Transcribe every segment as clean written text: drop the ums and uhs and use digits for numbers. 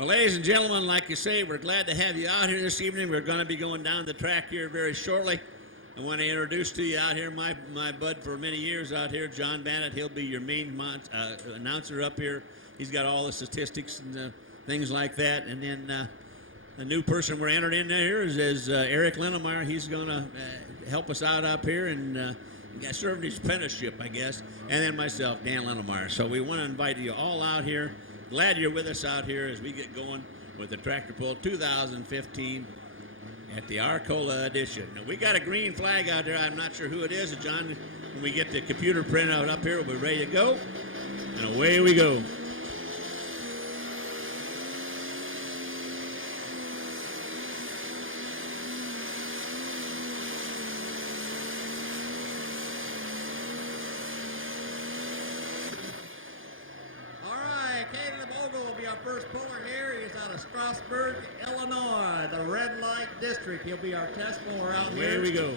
Well, ladies and gentlemen, like you say, we're glad to have you out here this evening. We're going to be going down the track here very shortly. I want to introduce to you out here my bud for many years out here, John Bannett. He'll be your main announcer up here. He's got all the statistics and things like that. And then the new person we're entered in here is Eric Linnemeyer. He's going to help us out up here and serving his apprenticeship, I guess. And then myself, Dan Linnemeyer. So we want to invite you all out here. Glad you're with us out here as we get going with the Tractor Pull 2015 at the Arcola edition. Now, we got a green flag out there. I'm not sure who it is. John, when we get the computer printout up here, we'll be ready to go. And away we go. First puller here, he's out of Strasburg, Illinois, the red light district. He'll be our test puller out here. Here we go.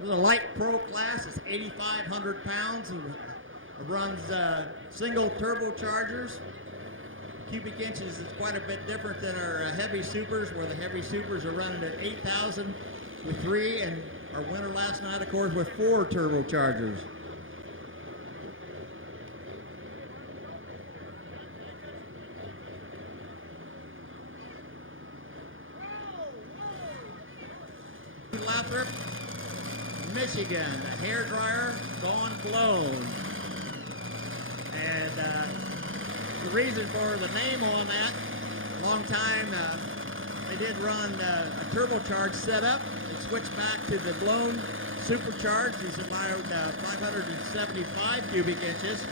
This is a light pro class. It's 8,500 pounds and runs single turbochargers. Cubic inches is quite a bit different than our heavy supers, where the heavy supers are running at 8,000 with 3, and our winner last night, of course, with 4 turbochargers. Lathrop, Michigan, a hair dryer gone blown. And the reason for the name on that, a long time they did run a turbocharged setup. Switch back to the blown supercharged. He's allowed 575 cubic inches.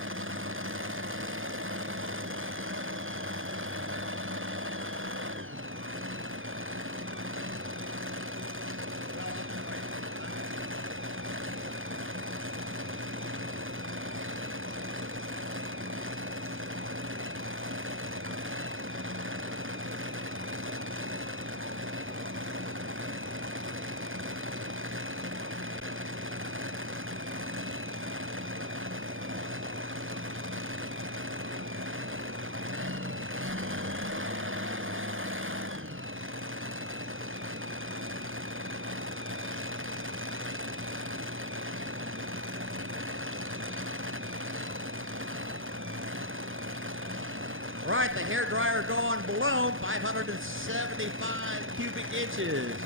All right, the hair dryer going blown, 575 cubic inches.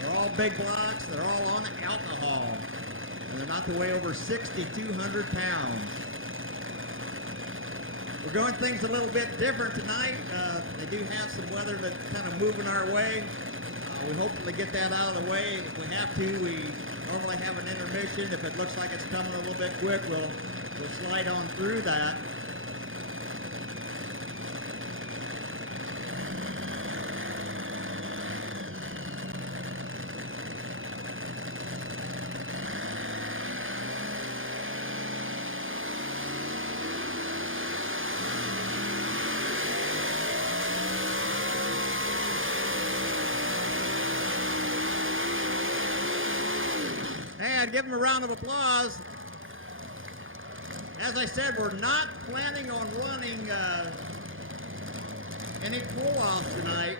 They're all big blocks. They're all on alcohol. And they're not to weigh over 6,200 pounds. We're doing things a little bit different tonight. They do have some weather that's kind of moving our way. We hopefully get that out of the way. If we have to, we normally have an intermission. If it looks like it's coming a little bit quick, we'll slide on through that. And give them a round of applause. As I said, we're not planning on running any pull-offs tonight.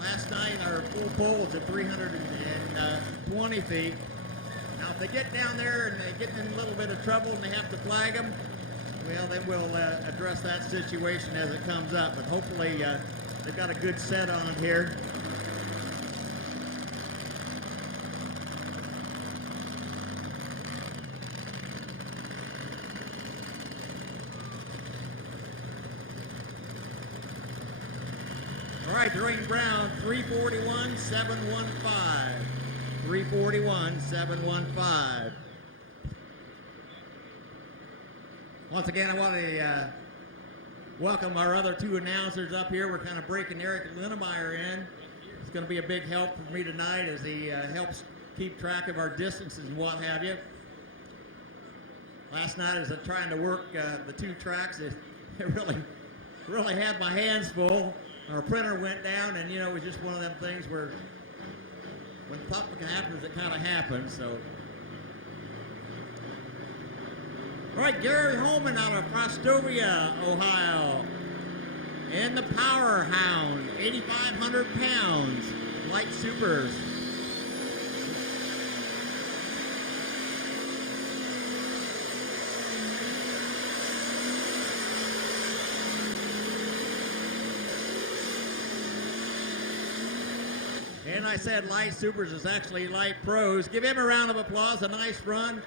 Last night, our full pull was at 320 feet. Now, if they get down there and they get in a little bit of trouble and they have to flag them, well, then we'll address that situation as it comes up. But hopefully, they've got a good set on it here. All right, Dwayne Brown, 341, 715. 341, 715. Once again, I want to welcome our other 2 announcers up here. We're kind of breaking Eric Linnemeyer in. It's going to be a big help for me tonight as he helps keep track of our distances and what have you. Last night, as I'm trying to work the 2 tracks, it really had my hands full. Our printer went down, and, it was just one of them things where when something happens, it kind of happens. So All right, Gary Holman out of Frostovia, Ohio. And the Power Hound, 8,500 pounds, light supers. And I said light supers is actually light pros. Give him a round of applause, a nice run.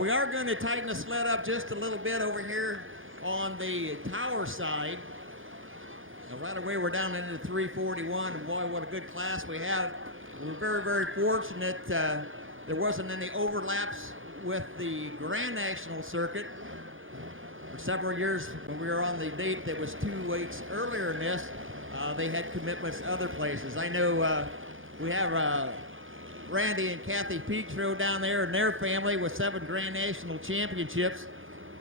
We are going to tighten the sled up just a little bit over here on the tower side. Now, right away, we're down into 341, and boy, what a good class we have. We're very, very fortunate there wasn't any overlaps with the Grand National Circuit. For several years, when we were on the date that was 2 weeks earlier than this, they had commitments to other places. I know we have Randy and Kathy Petro down there and their family with 7 Grand National Championships.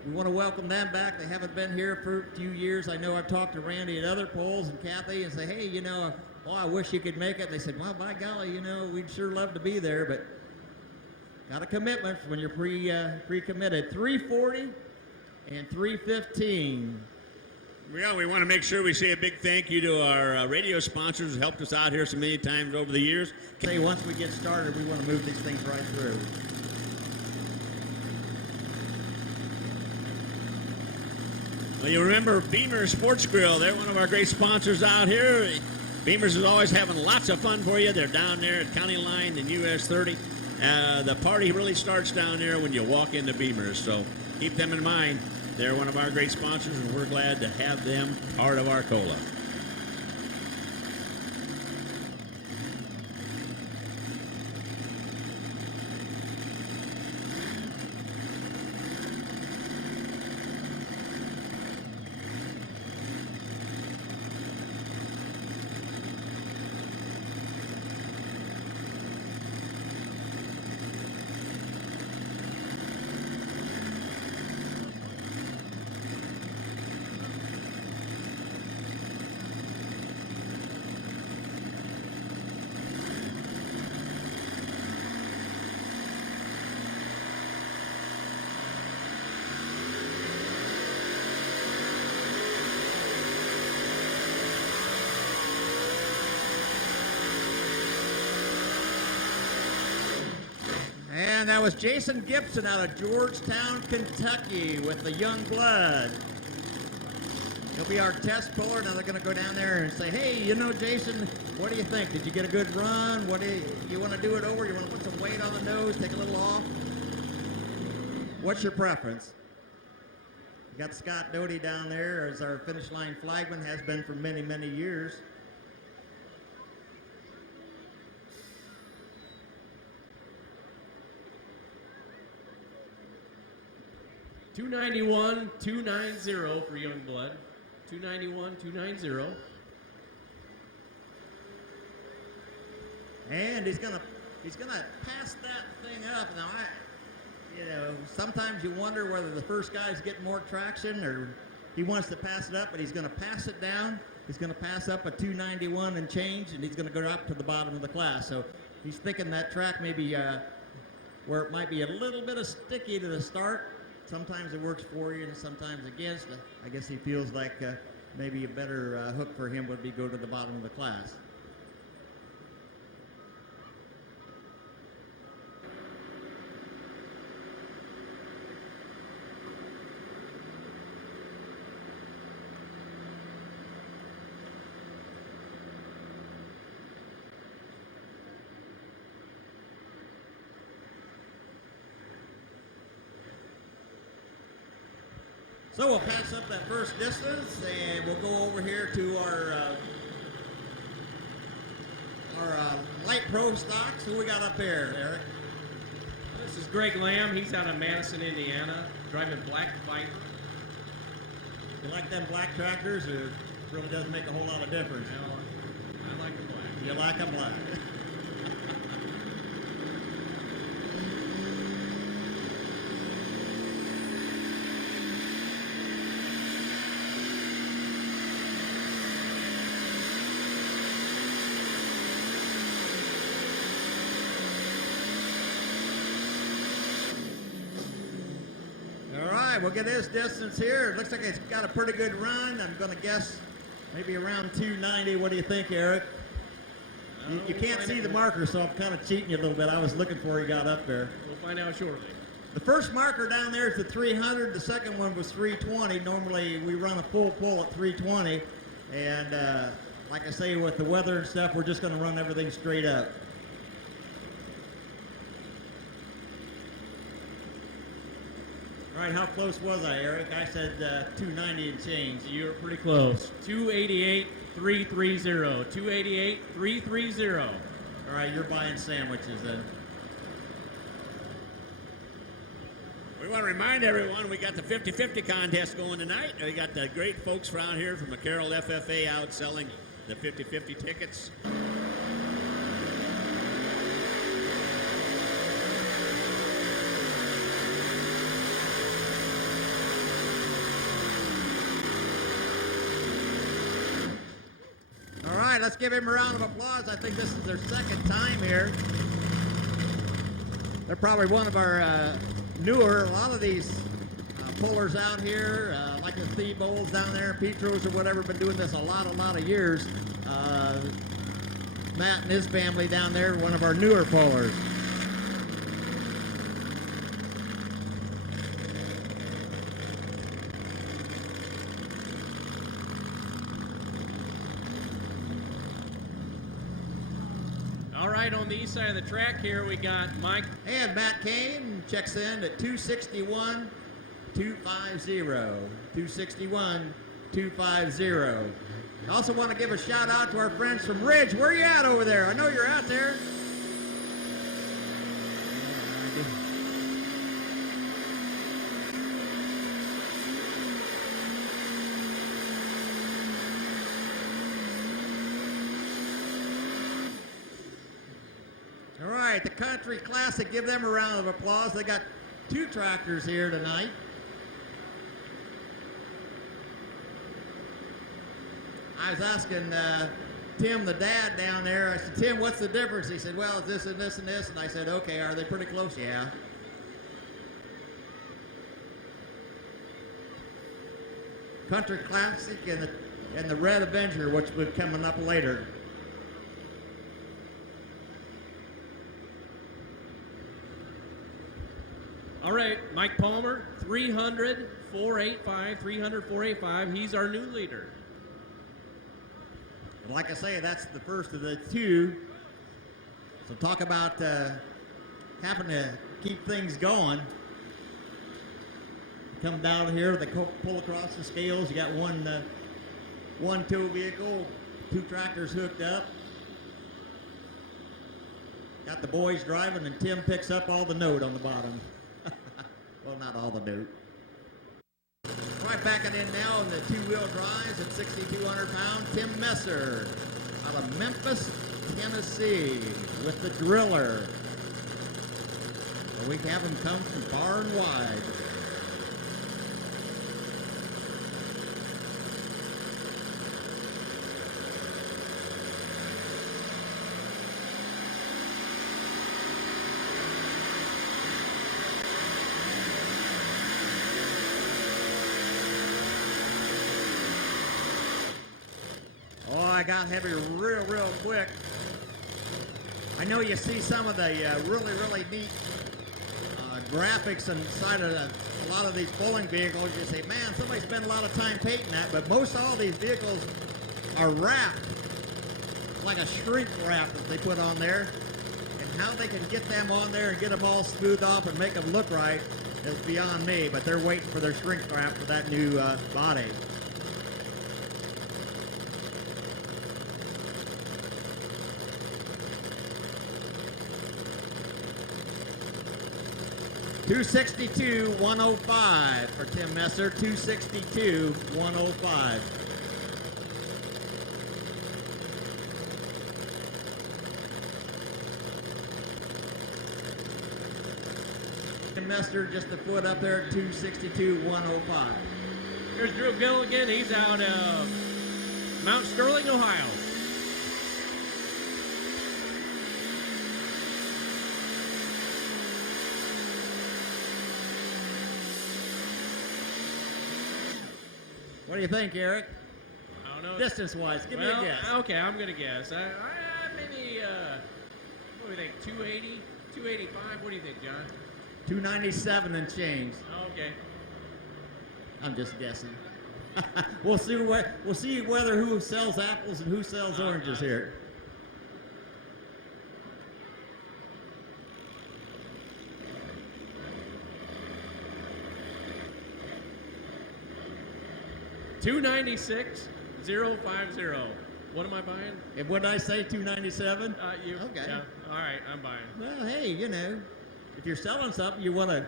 We want to welcome them back. They haven't been here for a few years. I know I've talked to Randy at other polls and Kathy and say, hey, I wish you could make it. They said, well, by golly, we'd sure love to be there, but got a commitment when you're pre-committed. 340 and 315. Well, we want to make sure we say a big thank you to our radio sponsors who helped us out here so many times over the years. Okay, once we get started, we want to move these things right through. Well, you remember Beamer Sports Grill. They're one of our great sponsors out here. Beamer's is always having lots of fun for you. They're down there at County Line and US 30. The party really starts down there when you walk into Beamer's, so keep them in mind. They're one of our great sponsors, and we're glad to have them part of Arcola. And that was Jason Gibson out of Georgetown, Kentucky with the young blood. He'll be our test puller. Now they're going to go down there and say, hey, Jason, what do you think? Did you get a good run? What do you want to do it over? You want to put some weight on the nose, take a little off? What's your preference? You got Scott Doty down there as our finish line flagman, has been for many, many years. $291, $290 for Youngblood. $291, $290. And he's gonna pass that thing up. Now sometimes you wonder whether the first guy's getting more traction or he wants to pass it up, but he's gonna pass it down. He's gonna pass up a 291 and change, and he's gonna go up to the bottom of the class. So he's thinking that track maybe where it might be a little bit of sticky to the start. Sometimes it works for you and sometimes against. I guess he feels like maybe a better hook for him would be go to the bottom of the class. So we'll pass up that first distance, and we'll go over here to our light pro stocks. Who we got up here, Eric? This is Greg Lamb. He's out of Madison, Indiana, driving Black Viper. You like them black tractors, or it really doesn't make a whole lot of difference? I like the black. You like them black. All right. right, we'll get his distance here. It looks like it's got a pretty good run. I'm going to guess maybe around 290. What do you think, Eric? You can't see the marker, so I'm kind of cheating you a little bit. I was looking for he got up there. We'll find out shortly. The first marker down there is the 300. The second one was 320. Normally, we run a full pull at 320. And like I say, with the weather and stuff, we're just going to run everything straight up. All right, how close was I, Eric? I said 290 and change. You're pretty close. 288.330. 288.330. All right, you're buying sandwiches then. We want to remind everyone we got the 50-50 contest going tonight. We got the great folks around here from the Carroll FFA out selling the 50-50 tickets. All right, let's give him a round of applause. I think this is their second time here. They're probably one of our newer, a lot of these pullers out here, like the Steve Bowles down there, Petros or whatever, been doing this a lot of years. Matt and his family down there, one of our newer pullers. All right, on the east side of the track here, we got Mike. And Matt Kane checks in at 261, 250. 261, 250. I also want to give a shout out to our friends from Ridge. Where are you at over there? I know you're out there. All right, the Country Classic, give them a round of applause. They got two tractors here tonight. I was asking Tim, the dad down there, I said, Tim, what's the difference? He said, well, it's this and this and this. And I said, okay, are they pretty close? Yeah. Country Classic and the Red Avenger, which will be coming up later. All right, Mike Palmer, 300, 485, 300, 485. He's our new leader. And like I say, that's the first of the two. So talk about having to keep things going. Come down here, they pull across the scales. You got one tow vehicle, two tractors hooked up. Got the boys driving, and Tim picks up all the note on the bottom. Well, not all the note. Right, backing in now in the two-wheel drives at 6,200 pounds, Tim Messer out of Memphis, Tennessee with the driller. So we have him come from far and wide. Oh, I got heavy real quick. I know you see some of the really neat graphics inside of a lot of these pulling vehicles. You say, man, somebody spent a lot of time painting that, but most all these vehicles are wrapped like a shrink wrap that they put on there. And how they can get them on there and get them all smoothed off and make them look right is beyond me, but they're waiting for their shrink wrap for that new body. $262,105 for Tim Messer. $262,105. Tim Messer just a foot up there at $262,105. Here's Drew Gilligan. He's out of Mount Sterling, Ohio. What do you think, Eric? I don't know. Distance-wise, give me a guess. Okay, I'm gonna guess. Maybe what do you think? 280, 285. What do you think, John? 297 and change. Okay. I'm just guessing. We'll see whether who sells apples and who sells oranges here. $296,050. What am I buying? And what did I say, 297? You. Okay. Yeah. All right, I'm buying. Well, hey, you know, if you're selling something, you want to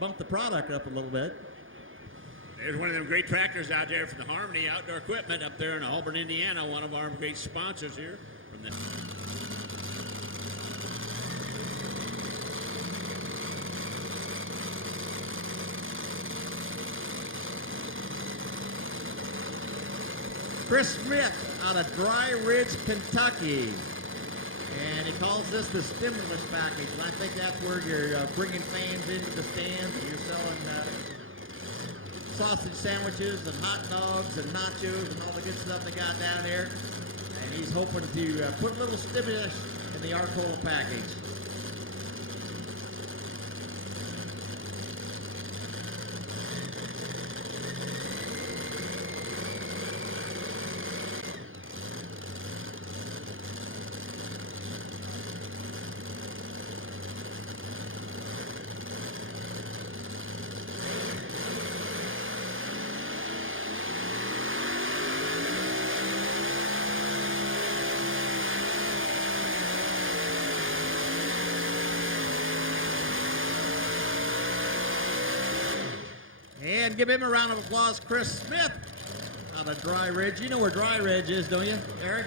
bump the product up a little bit. There's one of them great tractors out there from the Harmony Outdoor Equipment up there in Auburn, Indiana, one of our great sponsors here. From the Chris Smith out of Dry Ridge, Kentucky. And he calls this the stimulus package. And I think that's where you're bringing fans into the stands and you're selling sausage sandwiches and hot dogs and nachos and all the good stuff they got down there. And he's hoping to put a little stimulus in the Arcola package. And give him a round of applause, Chris Smith out of Dry Ridge. You know where Dry Ridge is, don't you, Eric?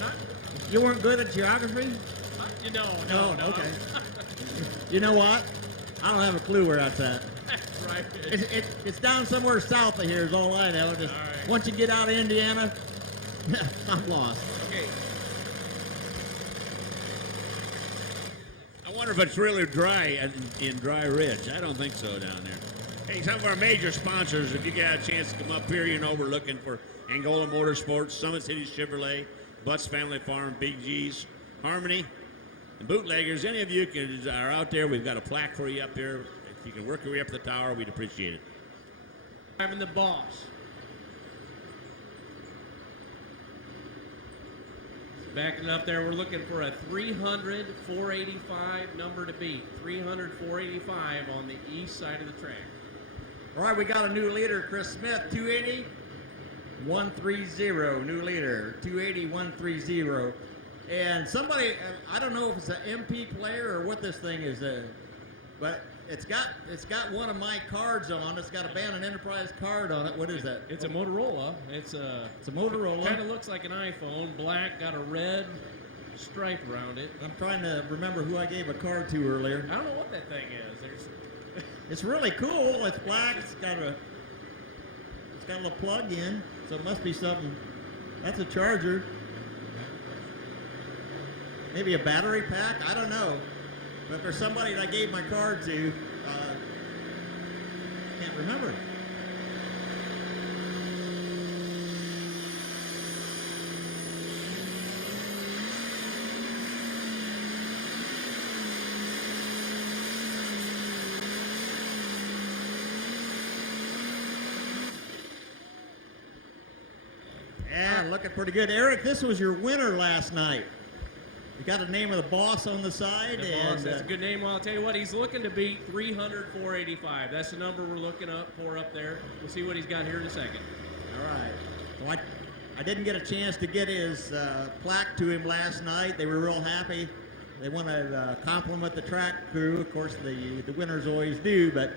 Not. You weren't good at geography? No. Okay. You know what? I don't have a clue where that's at. Right. It's down somewhere south of here is all I know. Just All right. Once you get out of Indiana, I'm lost. Okay. I wonder if it's really dry in Dry Ridge. I don't think so down there. Hey, some of our major sponsors, if you got a chance to come up here, you know, we're looking for Angola Motorsports, Summit City Chevrolet, Butts Family Farm, Big G's, Harmony, and Bootleggers. Any of you are out there, we've got a plaque for you up here. If you can work your way up the tower, we'd appreciate it. I'm the boss. Backing up there, we're looking for a 300 485 number to beat. 300 485 on the east side of the track. All right, we got a new leader, Chris Smith, 280 130, new leader, 280 130. And somebody, I don't know if it's an MP player or what this thing is, but it's got one of my cards on. It's got a Bannon Enterprise card on it. What is that? It's a Motorola. It's a Motorola. Kind of looks like an iPhone. Black, got a red stripe around it. I'm trying to remember who I gave a card to earlier. I don't know what that thing is. It's really cool. It's black. It's got a little plug in, so it must be something. That's a charger. Maybe a battery pack. I don't know. But there's somebody that I gave my card to. Can't remember. Yeah, looking pretty good. Eric, this was your winner last night. You got the name of the boss on the side. That's a good name. Well, I'll tell you what, he's looking to beat 300 485. That's the number we're looking up there. We'll see what he's got here in a second. All right. Well, I didn't get a chance to get his plaque to him last night. They were real happy. They want to compliment the track crew. Of course, the winners always do, but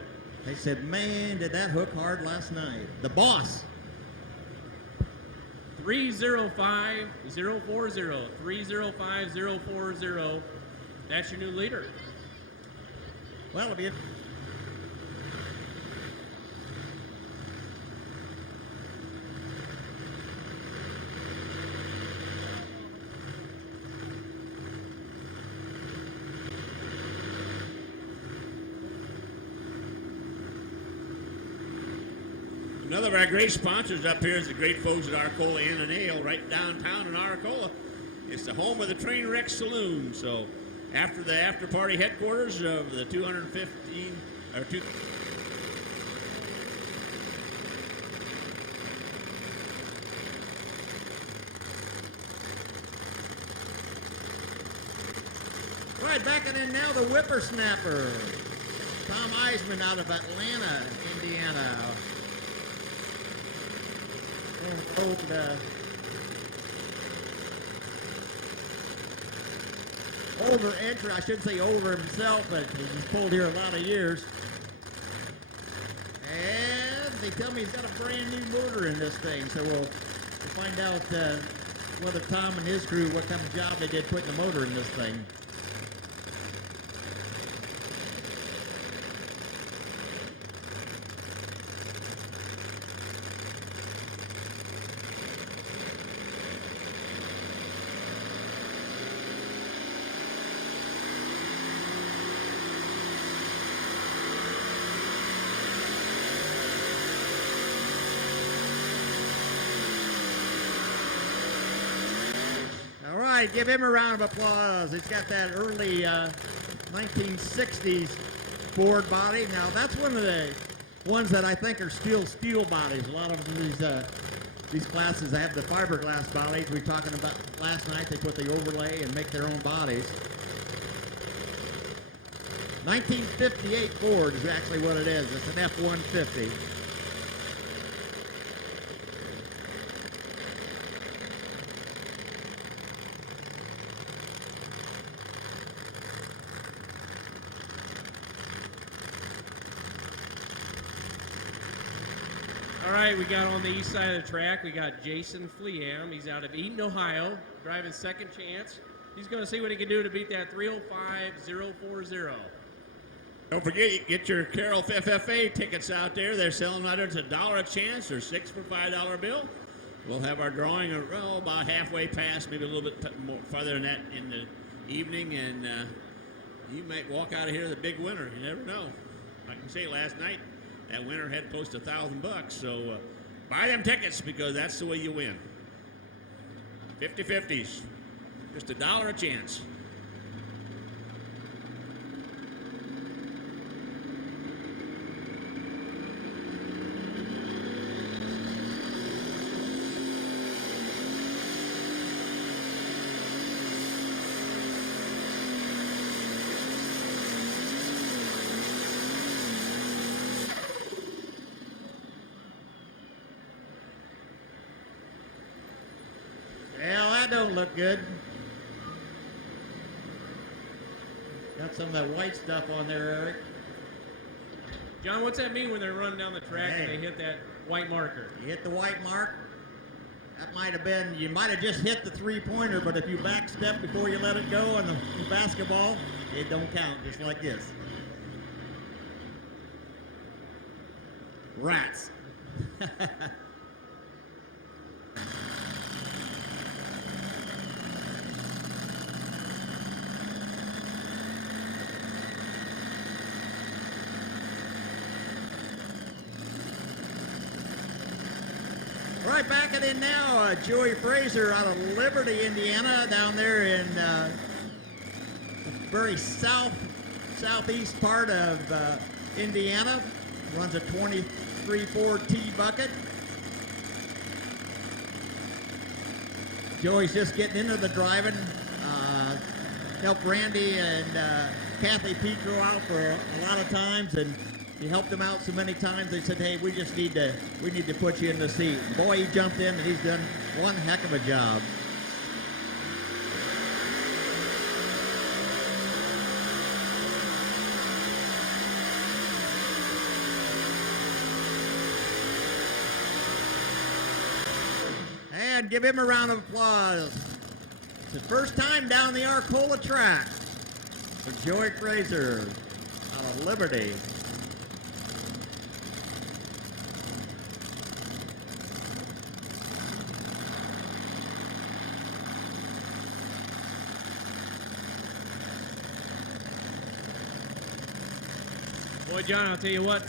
they said, man, did that hook hard last night. The boss. 305 040. 305 040. That's your new leader. Well, it'll be Another of our great sponsors up here is the great folks at Arcola Inn and Ale right downtown in Arcola. It's the home of the Trainwreck Saloon. So after the after-party headquarters of the 215 or two. Right, backing in now, the whippersnapper. Tom Eisman out of Atlanta, Indiana. Older entrant, I shouldn't say older himself, but he's pulled here a lot of years. And they tell me he's got a brand new motor in this thing, so we'll find out whether Tom and his crew, what kind of job they did putting the motor in this thing. Give him a round of applause. He's got that early 1960s Ford body. Now, that's one of the ones that I think are still steel bodies. A lot of these classes have the fiberglass bodies. We were talking about last night. They put the overlay and make their own bodies. 1958 Ford is actually what it is. It's an F-150. All right, we got on the east side of the track, we got Jason Fleam. He's out of Eaton, Ohio, driving Second Chance. He's going to see what he can do to beat that 305-040. Don't forget, you get your Carroll FFA tickets out there. They're selling either it's $1 a chance or 6 for $5 bill. We'll have our drawing about halfway past, maybe a little bit more farther than that in the evening, and you might walk out of here the big winner. You never know. I can say last night, that winner had close to $1,000, so buy them tickets because that's the way you win. 50-50s, just $1 a chance. Don't look good. Got some of that white stuff on there, Eric. John, what's that mean when they're running down the track and they hit that white marker? You hit the white mark. That might have been, you might have just hit the three-pointer, but if you backstep before you let it go in the basketball, it don't count, just like this. Rats. Right, back it in now, Joey Fraser out of Liberty, Indiana, down there in the very southeast part of Indiana. Runs a 23 Ford T bucket. Joey's just getting into the driving. Helped Randy and Kathy Petro out for a lot of times, and he helped them out so many times. They said, "Hey, we need to put you in the seat." And boy, he jumped in, and he's done one heck of a job. And give him a round of applause. It's his first time down the Arcola track for Joey Fraser out of Liberty. Boy, John, I'll tell you what,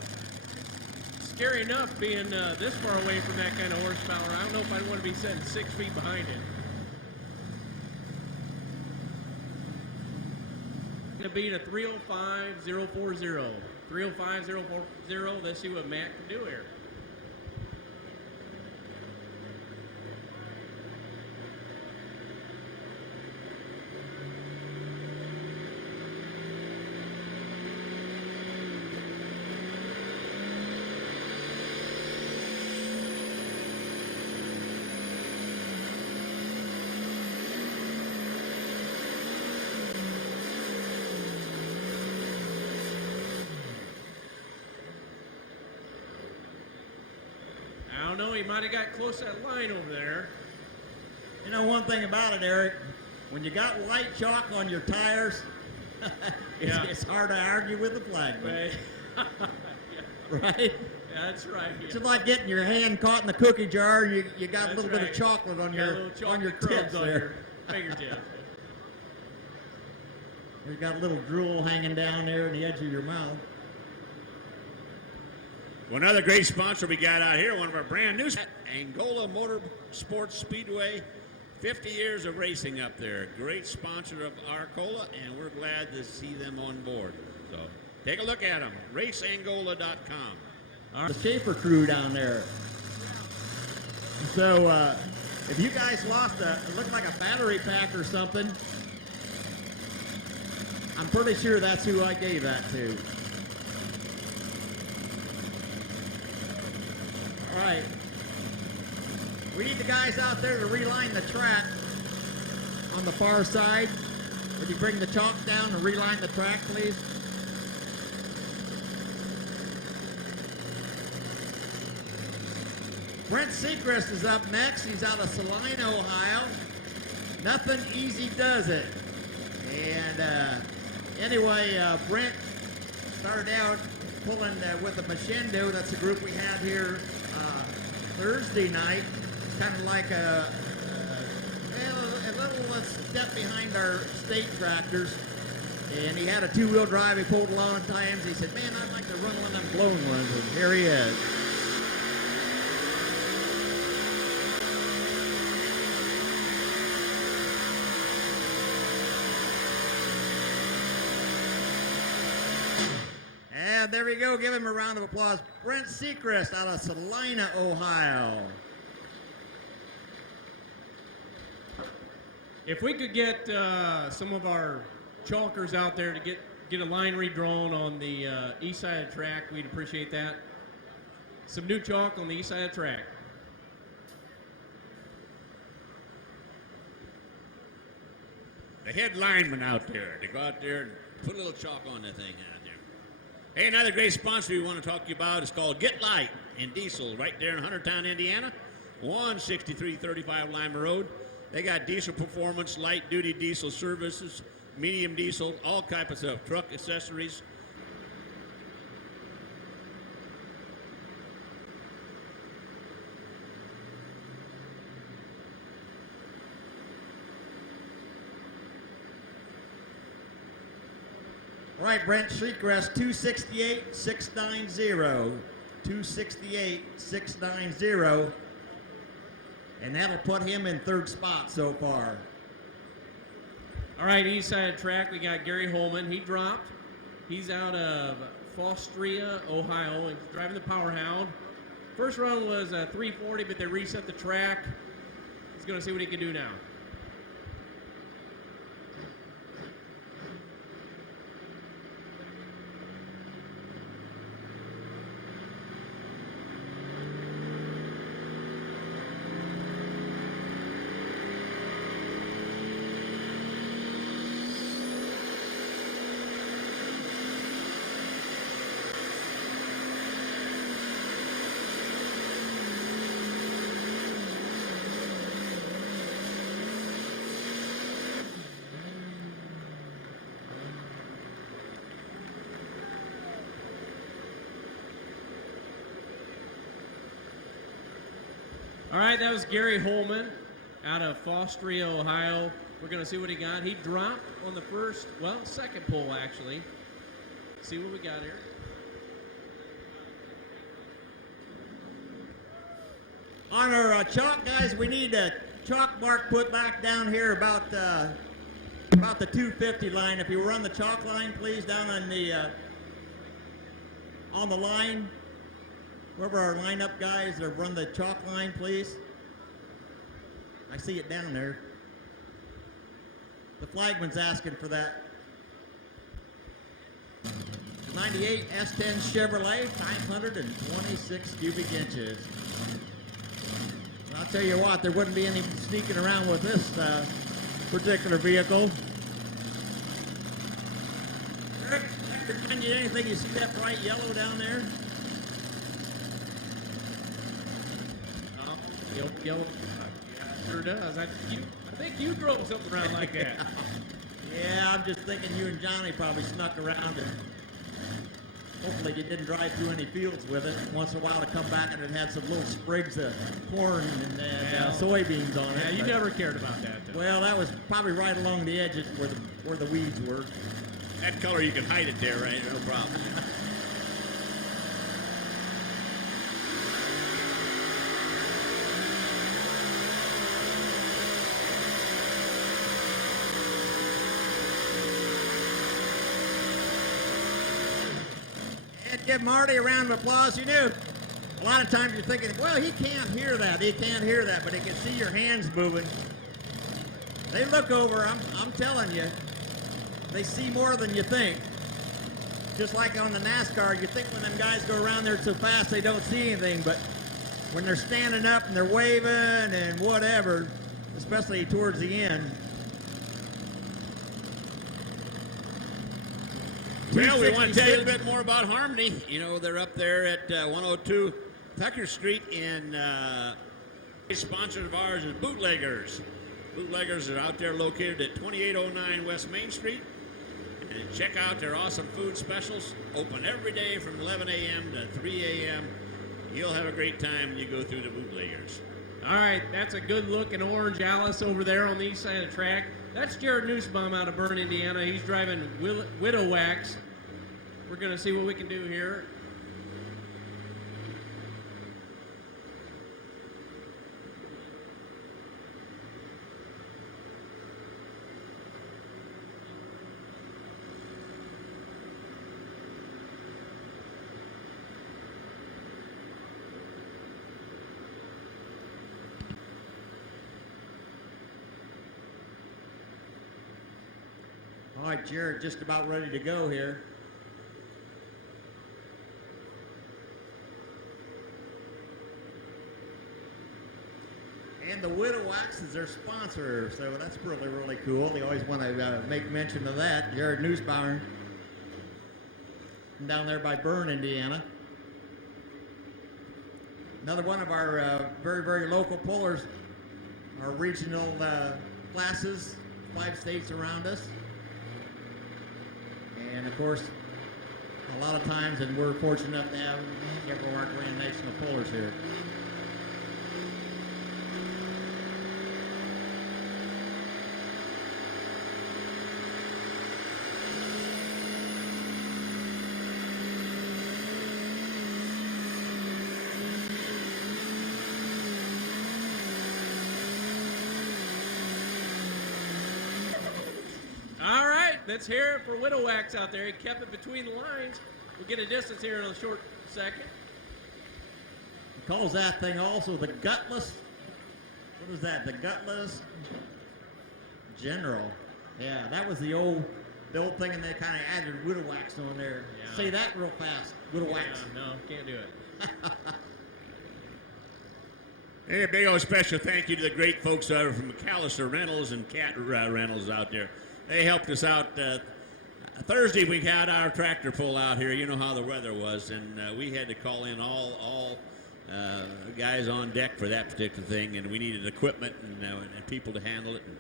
scary enough being this far away from that kind of horsepower. I don't know if I'd want to be sitting 6 feet behind it. To beat a 305.040. 305.040. Let's see what Matt can do here. I don't know, he might have got close to that line over there. You know one thing about it, Eric, when you got white chalk on your tires, it's hard to argue with the flagman. Right. Right? That's right. It's just like getting your hand caught in the cookie jar. You got a That's little bit right. of chocolate on Got a your little chocolate tips crumbs on there. your fingertips. You got a little drool hanging down there in the edge of your mouth. Well, another great sponsor we got out here, one of our brand new, Arcola Motorsports Speedway. 50 years of racing up there. Great sponsor of Arcola, and we're glad to see them on board. So take a look at them, raceangola.com. The Schaefer crew down there. So if you guys lost it looked like a battery pack or something, I'm pretty sure that's who I gave that to. All right. We need the guys out there to reline the track on the far side. Would you bring the chalk down and reline the track, please? Brent Seacrest is up next. He's out of Salina, Ohio. Nothing easy does it. And anyway, Brent started out pulling with the Machendo. That's the group we had here Thursday night. It's kind of like a little step behind our state tractors. And he had a two-wheel drive. He pulled a lot of times. He said, man, I'd like to run one of them blown ones. And here he is. And there we go. Give him a round of applause. Brent Seacrest out of Salina, Ohio. If we could get some of our chalkers out there to get a line redrawn on the east side of the track, we'd appreciate that. Some new chalk on the east side of the track. The head lineman out there, to go out there and put a little chalk on that thing out there. Hey, another great sponsor we want to talk to you about is called Get Light in Diesel, right there in Huntertown, Indiana, 16335 Lima Road. They got diesel performance, light duty diesel services, medium diesel, all type of stuff, truck accessories. All right, Brent Seacrest, 268-690. 268-690. And that'll put him in third spot so far. All right, east side of the track, we got Gary Holman. He dropped. He's out of Fostoria, Ohio, and driving the Power Hound. First run was 340, but they reset the track. He's going to see what he can do now. All right, that was Gary Holman out of Fostoria, Ohio. We're going to see what he got. He dropped on the second pull, actually. See what we got here. On our chalk, guys, we need a chalk mark put back down here about the 250 line. If you run the chalk line, please, down on the line. Whoever our lineup guys that run the chalk line, please. I see it down there. The flagman's asking for that. 98 S10 Chevrolet, 526 cubic inches. I'll tell you what, there wouldn't be any sneaking around with this particular vehicle. Eric, can you anything? You see that bright yellow down there? Oh, yellow. Yeah, sure does. I think you drove something around like that. Yeah, I'm just thinking you and Johnny probably snuck around and hopefully you didn't drive through any fields with it. Once in a while to come back and it had some little sprigs of corn and soybeans on it. Yeah, you never cared about that, though. Well, that was probably right along the edges where the weeds were. That color, you can hide it there, right? No problem. Give Marty a round of applause. You knew a lot of times you're thinking, well, he can't hear that, but he can see your hands moving. They look over, I'm telling you, they see more than you think. Just like on the NASCAR, you think when them guys go around there so fast they don't see anything, but when they're standing up and they're waving and whatever, especially towards the end. Well, we want to tell you a bit more about Harmony. You know, they're up there at 102 Tucker Street in sponsor of ours is Bootleggers. Bootleggers are out there located at 2809 West Main Street. And check out their awesome food specials. Open every day from 11 a.m. to 3 a.m. You'll have a great time when you go through the Bootleggers. All right, that's a good-looking orange Alice over there on the east side of the track. That's Jared Nussbaum out of Bern, Indiana. He's driving Widow Wax. We're going to see what we can do here. All right, Jared, just about ready to go here. And the Widow Wax is their sponsor, so that's really, really cool. They always want to make mention of that. Jared Nussbauer, down there by Bern, Indiana. Another one of our very, very local pullers, our regional classes, 5 states around us. And of course, a lot of times, and we're fortunate enough to have several of our grand national pullers here. All right, let's hear it for Widow Wax out there. He kept it between the lines. We'll get a distance here in a short second. He calls that thing also the gutless. What is that? The gutless general. Yeah, that was the old thing, and they kind of added Widow Wax on there. Yeah. Say that real fast. Widow Wax. No, can't do it. Hey, a big old special thank you to the great folks over from McAllister Rentals and Cat Rentals out there. They helped us out. Thursday we had our tractor pull out here. You know how the weather was, and we had to call in all guys on deck for that particular thing, and we needed equipment and people to handle it. And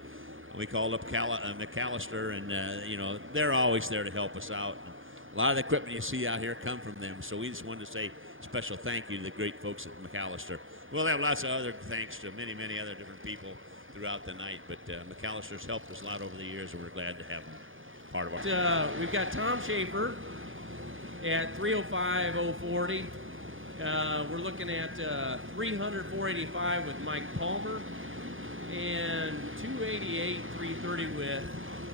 we called up McAllister, and you know, they're always there to help us out. And a lot of the equipment you see out here come from them, so we just wanted to say special thank you to the great folks at McAllister. We'll have lots of other thanks to many, many other different people throughout the night, but McAllister's helped us a lot over the years, and we're glad to have them part of our We've got Tom Schaefer at 305-040. We're looking at 300, 485 with Mike Palmer, and 288, 330 with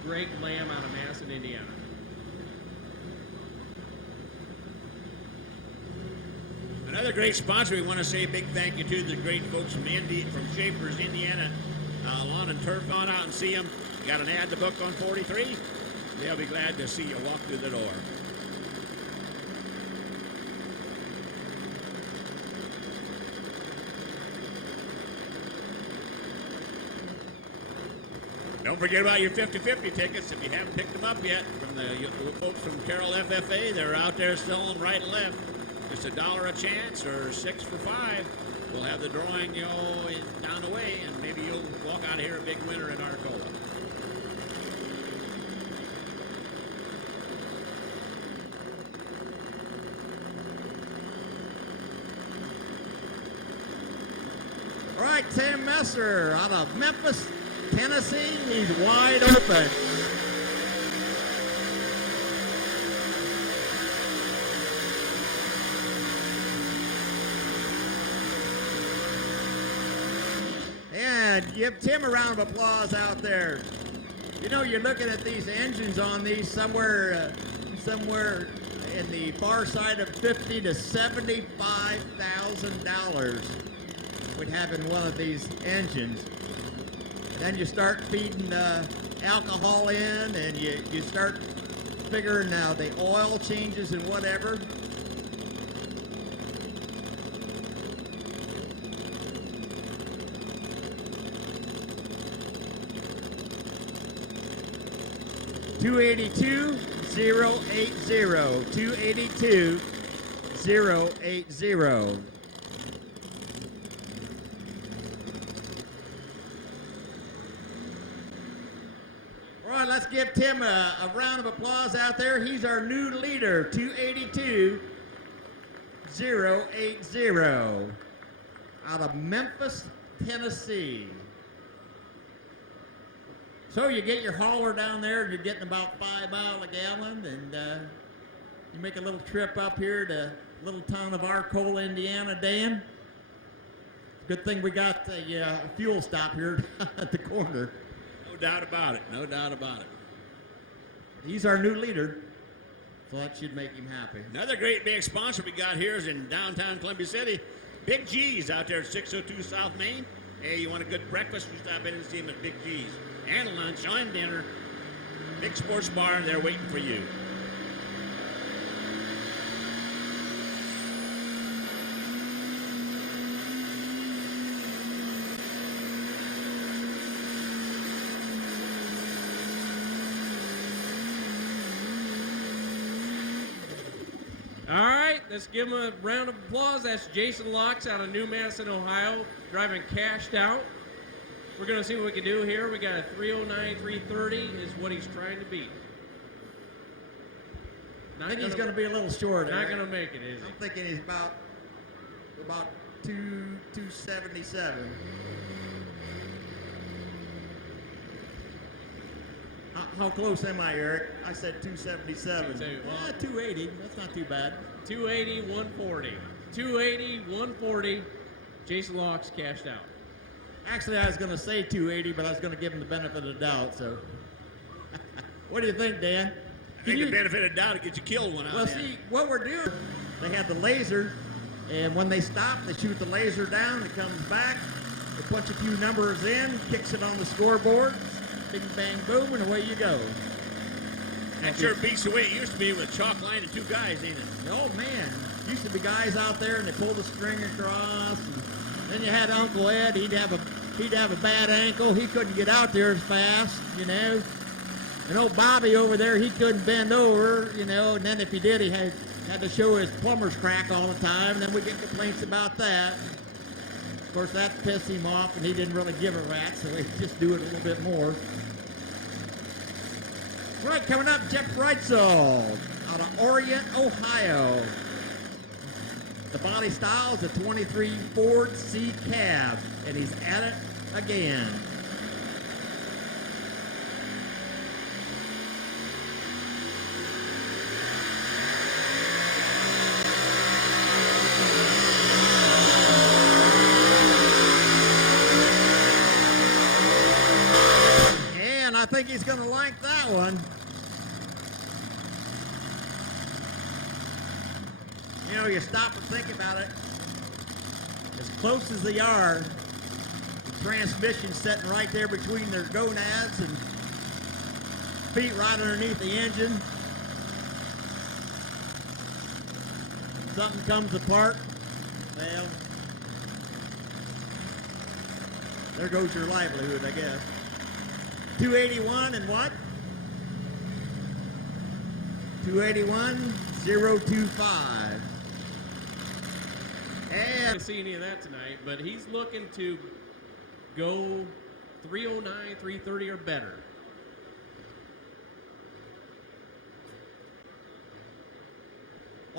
Greg Lamb out of Madison, Indiana. Another great sponsor. We want to say a big thank you to the great folks from Schaefer's, Indiana, Lawn and Turf. On out and see them. Got an ad to book on 43. They'll be glad to see you walk through the door. Don't forget about your 50-50 tickets if you haven't picked them up yet from the folks from Carroll FFA. They're out there selling right and left. Just $1 a chance or 6 for 5. We'll have the drawing, down the way, and maybe you'll walk out of here a big winner at Arcola. All right, Tim Messer out of Memphis, Tennessee. He's wide open. And give Tim a round of applause out there. You know, you're looking at these engines on these somewhere in the far side of $50,000 to $75,000 would have in one of these engines. And then you start feeding alcohol in, and you start figuring now the oil changes and whatever. $282,080. $282,080. All right, let's give Tim a round of applause out there. He's our new leader, 282,080 out of Memphis, Tennessee. So you get your hauler down there, and you're getting about 5 miles a gallon, and you make a little trip up here to little town of Arcola, Indiana, Dan. Good thing we got a fuel stop here at the corner. No doubt about it. No doubt about it. He's our new leader, so that should make him happy. Another great big sponsor we got here is in downtown Columbia City. Big G's out there at 602 South Main. Hey, you want a good breakfast? You stop in and see them at Big G's. And lunch and dinner. Big sports bar, they're waiting for you. All right, let's give him a round of applause. That's Jason Locks out of New Madison, Ohio, driving cashed out. We're going to see what we can do here. We got a 309, 330 is what he's trying to beat. I think he's going to be a little short. Not going to make it, is he? I'm thinking he's about 277. How close am I, Eric? I said 277. 280. That's not too bad. 280, 140. 280, 140. Jason Locks cashed out. Actually, I was going to say 280, but I was going to give him the benefit of the doubt. So, what do you think, Dan? I think the benefit of the doubt to get you killed one out. Well, see, what we're doing, they have the laser, and when they stop, they shoot the laser down. It comes back. They punch a few numbers in, kicks it on the scoreboard. Bing, bang, boom, and away you go. That sure beats the way it used to be with chalk line and 2 guys, ain't it? Oh man, used to be guys out there, and they pulled the string across. And then you had Uncle Ed. He'd have a bad ankle. He couldn't get out there as fast, you know. And old Bobby over there, he couldn't bend over, you know. And then if he did, he had to show his plumber's crack all the time. And then we get complaints about that. Of course, that pissed him off, and he didn't really give a rat, so he'd just do it a little bit more. Right, coming up, Jeff Reitzel out of Orient, Ohio. The body style is a 23 Ford C cab, and he's at it again. going to like that one. You know, you stop and think about it. As close as they are, the transmission's sitting right there between their gonads and feet right underneath the engine. Something comes apart, well, there goes your livelihood, I guess. 281 and what? 281-025. I And didn't see any of that tonight, but he's looking to go 309, 330 or better.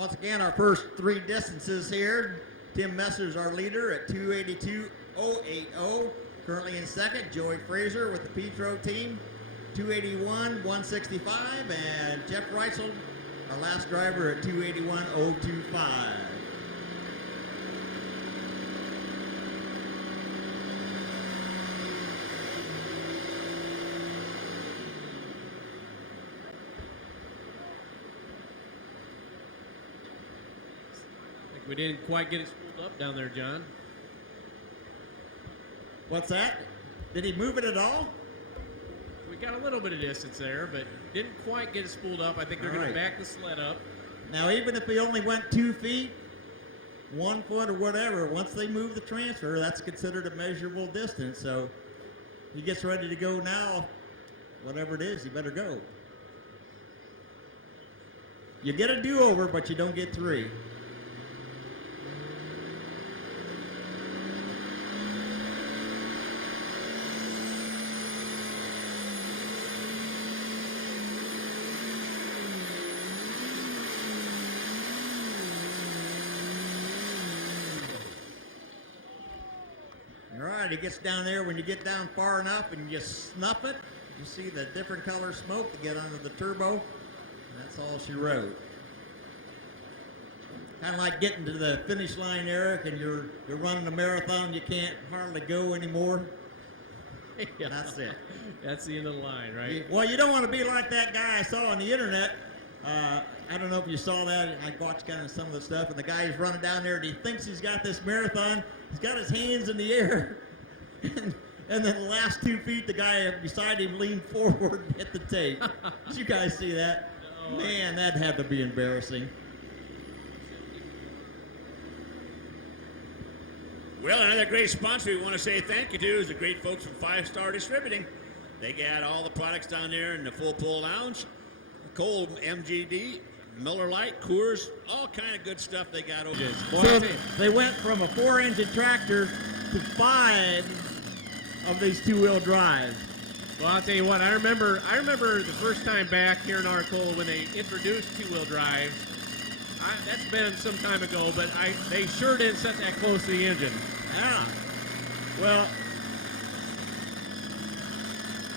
once again, our first three distances here. Tim Messer's our leader at 282.080. Currently in second, Joey Fraser with the Petro team, 281-165, and Jeff Reitzel, our last driver, at 281.025. Like we didn't quite get it spooled up down there, John. What's that? Did he move it at all? We got a little bit of distance there, but didn't quite get it spooled up. I think they're going All to right. back the sled up. Now, even if he only went 2 feet, 1 foot, or whatever, once they move the transfer, that's considered a measurable distance. So he gets ready to go now. Whatever it is, he better go. You get a do-over, but you don't get 3. All right, he gets down there. When you get down far enough and you snuff it, you see the different color smoke to get under the turbo. That's all she wrote. Kind of like getting to the finish line, Eric, and you're running a marathon. You can't hardly go anymore. Yeah. That's it. That's the end of the line, right? Well, you don't want to be like that guy I saw on the internet. I don't know if you saw that. I watched kind of some of the stuff, and the guy is running down there, and he thinks he's got this marathon. He's got his hands in the air, and then the last 2 feet, the guy beside him leaned forward and hit the tape. Did you guys see that? No, Man, that had to be embarrassing. Well, another great sponsor we want to say thank you to is the great folks from 5 Star Distributing. They got all the products down there in the Full Pull Lounge. Cold MGD, Miller Lite, Coors, all kind of good stuff they got over there. So they went from a 4-engine tractor to 5 of these 2-wheel drives. Well, I'll tell you what. I remember the first time back here in Arcola when they introduced 2-wheel drive. That's been some time ago, but they sure didn't set that close to the engine. Yeah. Well,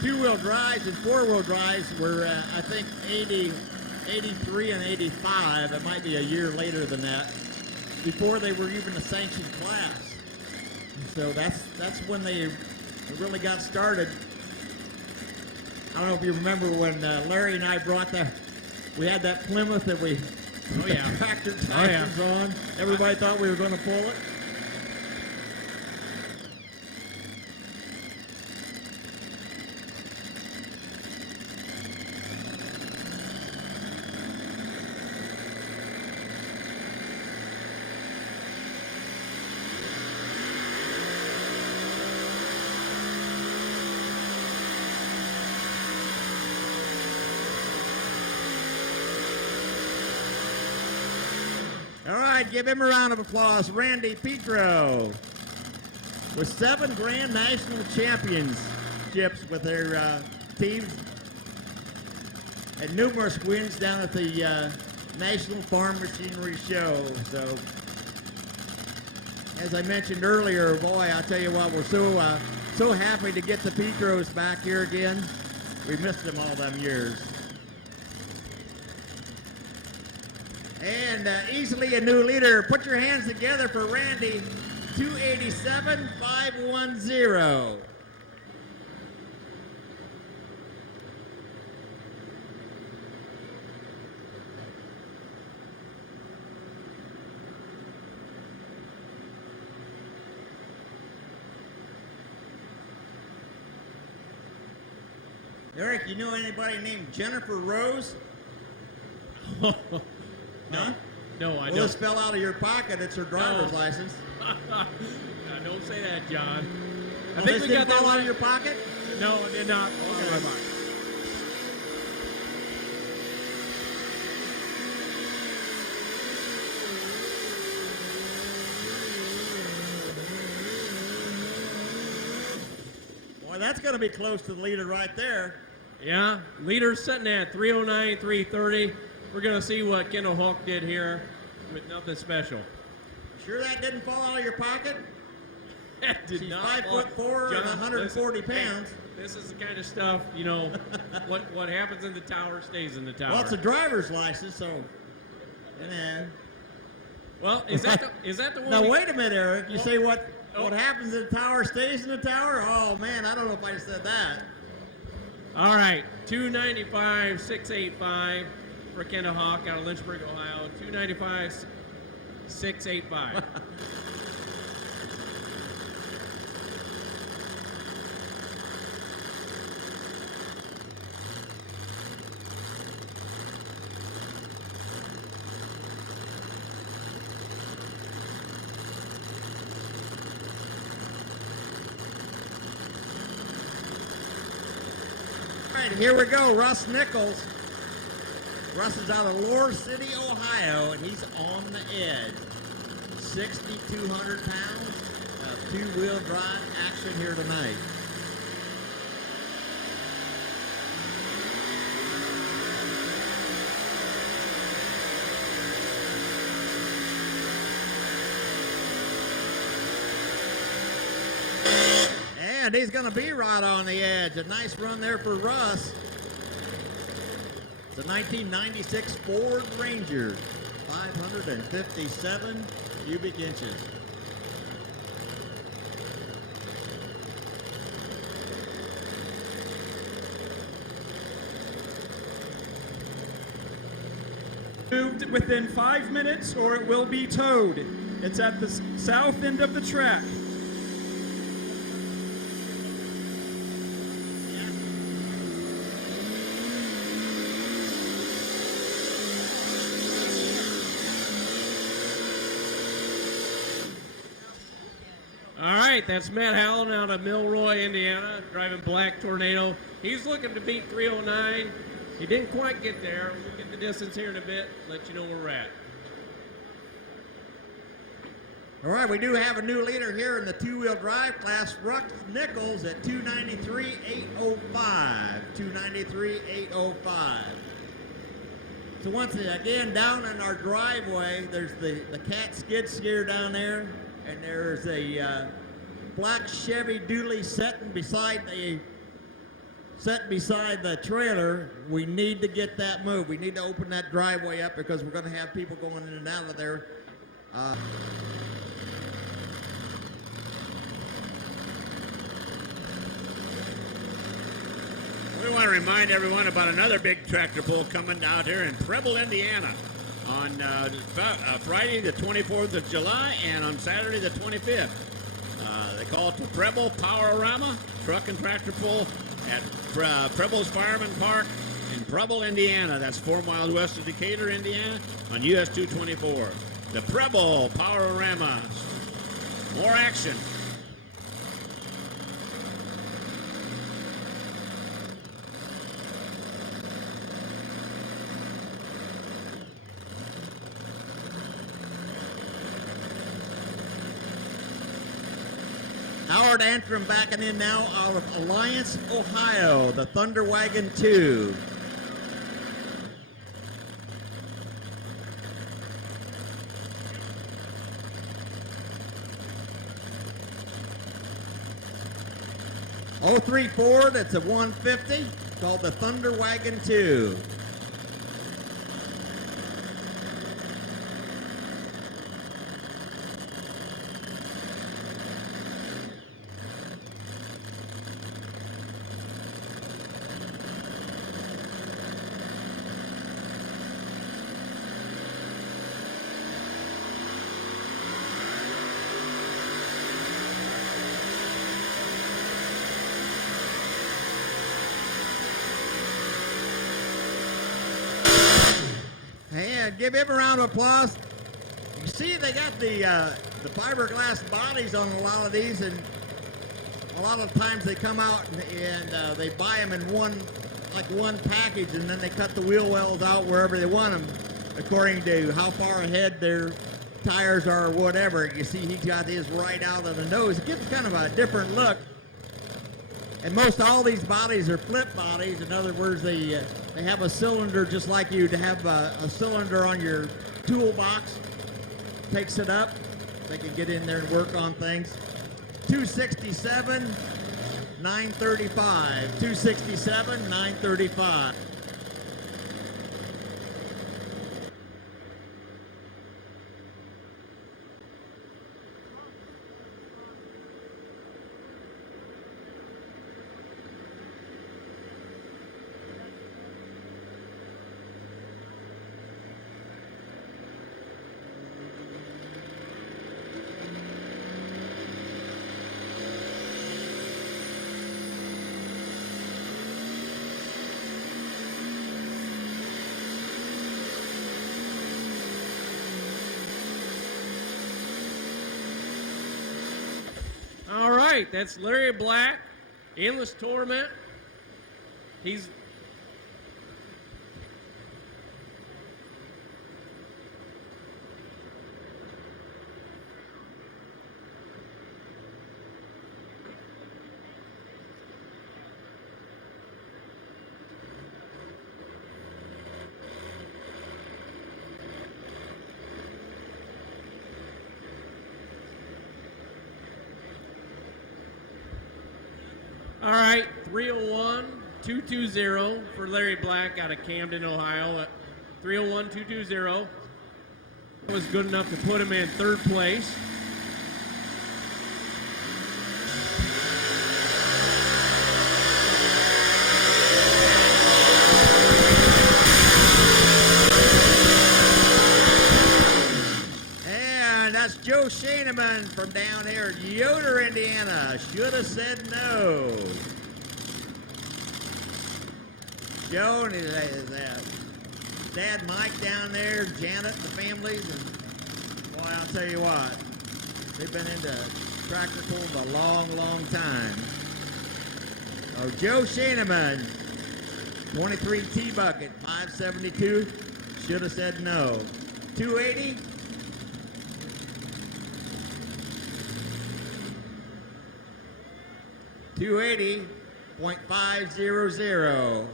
2-wheel drives and 4-wheel drives were, I think, 83 and 85. It might be a year later than that, before they were even a sanctioned class. So that's when they really got started. I don't know if you remember when Larry and I brought we had that Plymouth that we put the tractor tires on. Everybody thought we were going to pull it. All right, give him a round of applause. Randy Petro with 7 Grand National Championships with their teams and numerous wins down at the National Farm Machinery Show. So, as I mentioned earlier, boy, I'll tell you what, we're so happy to get the Petros back here again. We missed them all them years. And easily a new leader. Put your hands together for Randy, 287-510. Eric, you know anybody named Jennifer Rose? No. Huh? No, I Well, don't. this fell out of your pocket. It's her driver's No. license. Don't say that, John. I Oh, think this we didn't got that fall out one. of your pocket? No, it did not. Fall out of my pocket. Boy, that's going to be close to the leader right there. Yeah, leader's sitting at 309, 330. We're going to see what Kendall Hawk did here with nothing special. Sure that didn't fall out of your pocket? That did She's not 5'4" and 140 pounds. Hey, this is the kind of stuff, what happens in the tower stays in the tower. Well, it's a driver's license, so. And, Well, is that the one? now, we- wait a minute, Eric. You say what Oh. happens in the tower stays in the tower? Oh, man, I don't know if I said that. All right, 295, 685 for Kendall Hawk out of Lynchburg, Ohio. 295, 685. All right, here we go. Russ Nichols. Russ is out of Lower City, Ohio, and he's on the edge. 6,200 pounds of two-wheel drive action here tonight. And he's going to be right on the edge. A nice run there for Russ. It's a 1996 Ford Ranger, 557 cubic inches. Moved within 5 minutes or it will be towed. It's at the south end of the track. All right, that's Matt Howland out of Milroy, Indiana, driving Black Tornado. He's looking to beat 309. He didn't quite get there. We'll get the distance here in a bit, let you know where we're at. All right, we do have a new leader here in the two-wheel drive class, Russ Nichols at 293.805. 293.805. So once again, down in our driveway, there's the cat skid steer down there, and there's a black Chevy dually sitting beside the trailer. We need to get that moved. We need to open that driveway up because we're going to have people going in and out of there. We want to remind everyone about another big tractor pull coming out here in Preble, Indiana on Friday the 24th of July and on Saturday the 25th. They call it the Preble Powerorama Truck and Tractor Pull at Preble's Fireman Park in Preble, Indiana. That's 4 miles west of Decatur, Indiana on US 224. The Preble Powerorama. More action. Howard Antrim backing in now out of Alliance, Ohio, the Thunder Wagon 2. '03 Ford, it's a 150, called the Thunder Wagon 2. And give him a round of applause. You see, they got the fiberglass bodies on a lot of these, and a lot of times they come out and they buy them in one package, and then they cut the wheel wells out wherever they want them, according to how far ahead their tires are or whatever. You see, he's got his right out of the nose. It gives kind of a different look. And most all these bodies are flip bodies. In other words, they have a cylinder just like you'd have a cylinder on your toolbox. Takes it up. They can get in there and work on things. 267, 935. 267, 935. All right, that's Larry Black, Endless Torment. He's all right, 301-220 for Larry Black out of Camden, Ohio. 301-220 was good enough to put him in third place. And that's Joe Shaneman from down here in Yoder, Indiana. Should have said no. Joe and his dad Mike down there, Janet, the families, and boy, I'll tell you what, they've been into tractor pulls a long, long time. Oh, Joe Shaneman, 23 T-Bucket, 572, should have said no. 280. .500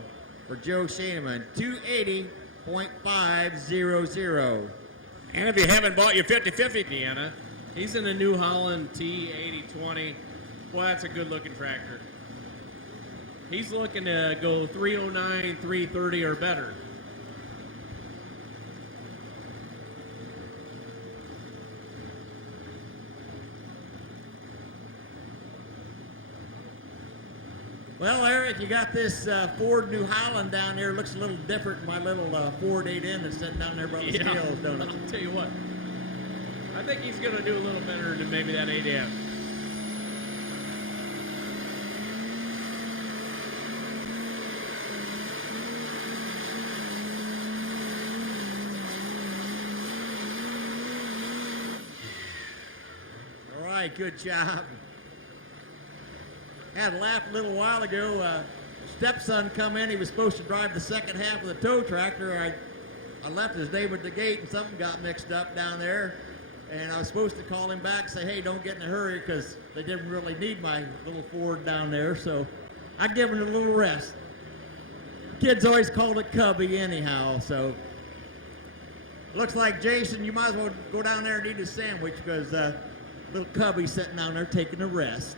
for Joe Shaneman. 280.500. And if you haven't bought your 50/50, Indiana. He's in a New Holland T8020. Well, that's a good-looking tractor. He's looking to go 309, 330 or better. Well, Eric, you got this Ford New Holland down there. Looks a little different than my little Ford 8N that's sitting down there by the scales, don't it? I'll tell you what. I think he's going to do a little better than maybe that 8M. All right, good job. Had a laugh a little while ago. Stepson come in. He was supposed to drive the second half of the tow tractor. I left his name at the gate, and something got mixed up down there. And I was supposed to call him back and say, hey, don't get in a hurry, because they didn't really need my little Ford down there. So I give him a little rest. Kids always called it Cubby anyhow. So looks like, Jason, you might as well go down there and eat a sandwich, because little Cubby's sitting down there taking a rest.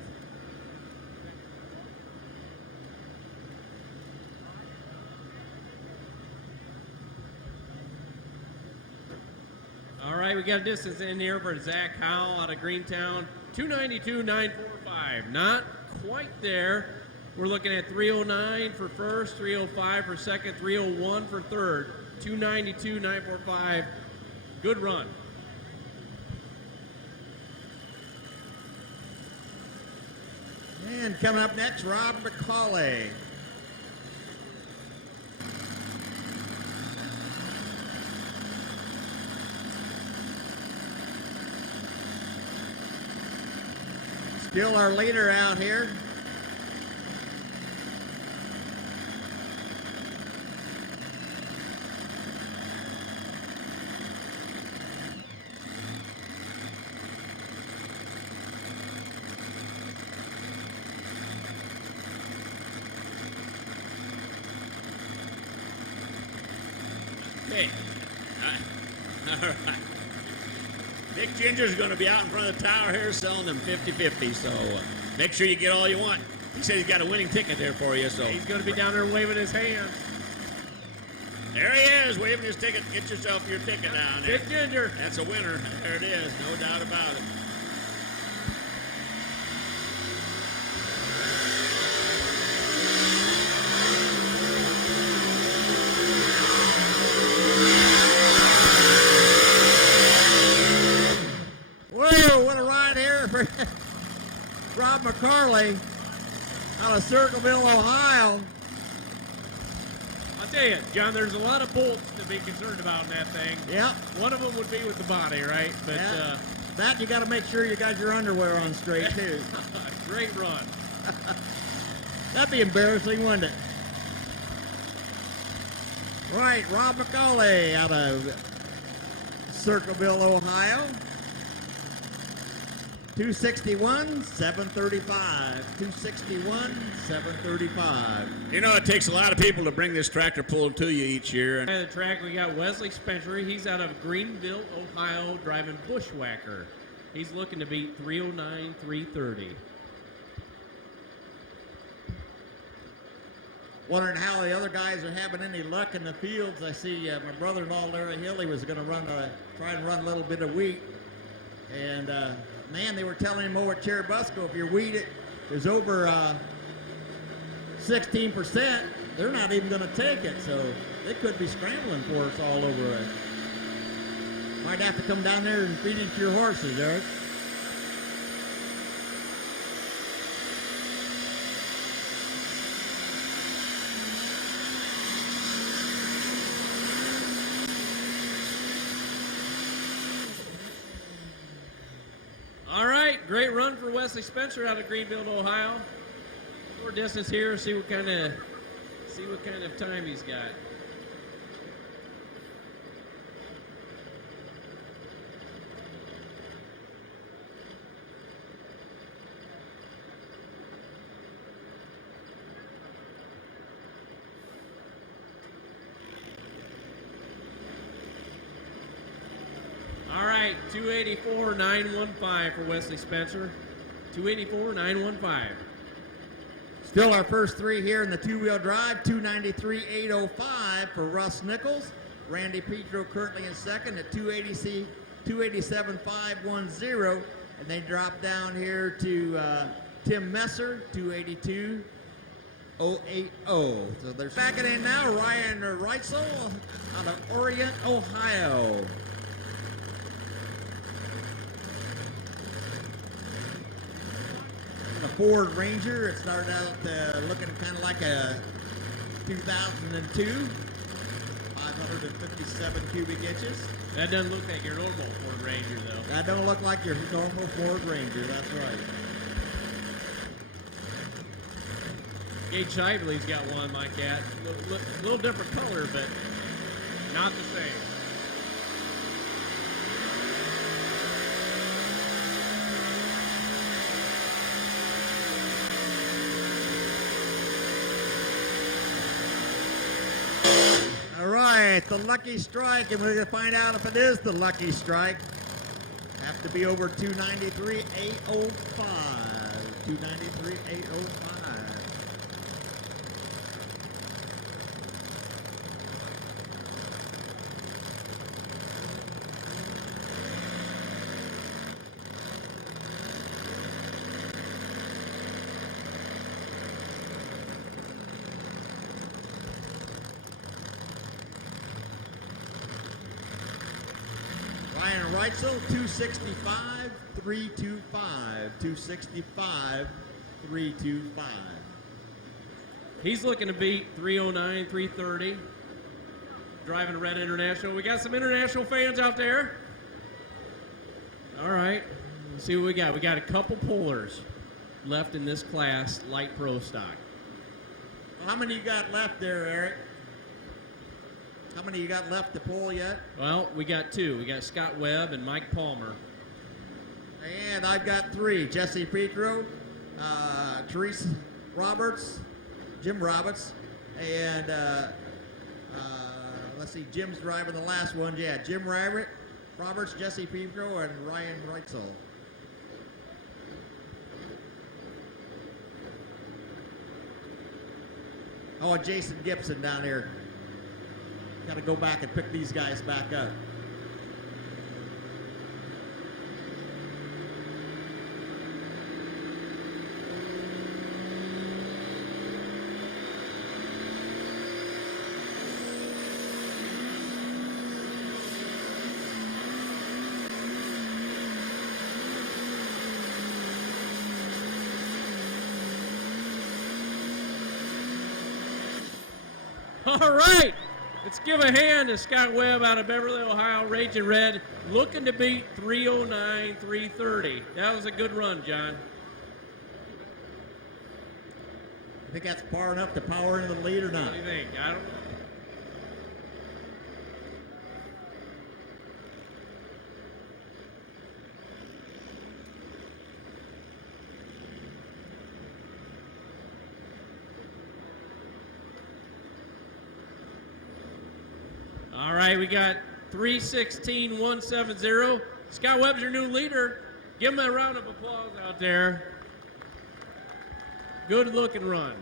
All right, we got a distance in here for Zach Howell out of Greentown. 292.945. Not quite there. We're looking at 309 for first, 305 for second, 301 for third. 292.945. Good run. And coming up next, Rob McCauley. Still our leader out here. Okay. All right. Big Ginger's going to be out in front of the tower here selling them 50-50, so make sure you get all you want. He said he's got a winning ticket there for you, so. He's going to be down there waving his hand. There he is, waving his ticket. Get yourself your ticket down there. Big Ginger. That's a winner. There it is, no doubt about it. Whoa, what a ride here for Rob McCarley out of Circleville, Ohio. I'll tell you, John, there's a lot of bolts to be concerned about in that thing. Yep. One of them would be with the body, right? But That you got to make sure you got your underwear on straight, too. great run. That'd be embarrassing, wouldn't it? Right, Rob McCauley out of Circleville, Ohio. 261, 735. 261, 735. You know, it takes a lot of people to bring this tractor pull to you each year. At the track, we got Wesley Spencer. He's out of Greenville, Ohio, driving Bushwhacker. He's looking to beat 309, 330. Wondering how the other guys are having any luck in the fields. I see my brother-in-law Larry Hill, he was going to try and run a little bit of wheat. And man, they were telling him over at Cherubusco, if your wheat is over 16%, they're not even going to take it. So they could be scrambling for us all over it. Might have to come down there and feed it to your horses, Eric. All right, great run for Wesley Spencer out of Greenville, Ohio. Short distance here, see what kind of time he's got. All right, 284.915 for Wesley Spencer. 284.915. Still our first three here in the two-wheel drive, 293.805 for Russ Nichols. Randy Petro currently in second at 287.510. And they drop down here to Tim Messer, 282.080. So they're backing in now, Ryan Reitzel out of Orient, Ohio. A Ford Ranger. It started out looking kind of like a 2002, 557 cubic inches. That doesn't look like your normal Ford Ranger, though. That don't look like your normal Ford Ranger. That's right. Gage Shively's got one like that. A little different color, but not the same. All right, the Lucky Strike, and we're going to find out if it is the Lucky Strike. Have to be over 293.805. 293.805. Ryan Reitzel, 265, 325. 265, 325. He's looking to beat 309, 330. Driving Red International. We got some international fans out there. All right. Let's see what we got. We got a couple pullers. left in this class, light pro stock. Well, how many you got left there, Eric? How many you got left to pull yet? Well, we got 2. We got Scott Webb and Mike Palmer. And I've got 3. Jesse Petro, Therese Roberts, Jim Roberts, and let's see, Jim's driving the last one. Yeah, Jim Roberts, Jesse Petro, and Ryan Reitzel. Oh, and Jason Gibson down here. Got to go back and pick these guys back up. All right, let's give a hand to Scott Webb out of Beverly, Ohio, Raging Red, looking to beat 309, 330. That was a good run, John. I think that's far enough to power into the lead or not. What do you think? I don't know. All right, we got 3:16.170. Scott Webb's your new leader. Give him a round of applause out there. Good looking run.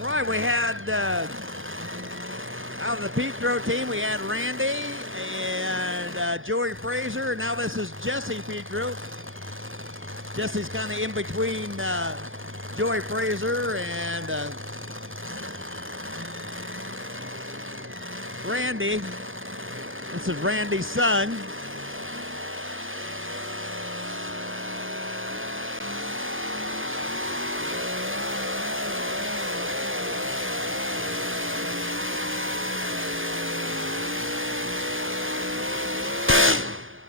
All right, we had out of the Petro team, we had Randy and Joey Fraser. Now this is Jesse Petro. Jesse's kind of in between Joey Fraser and Randy. This is Randy's son.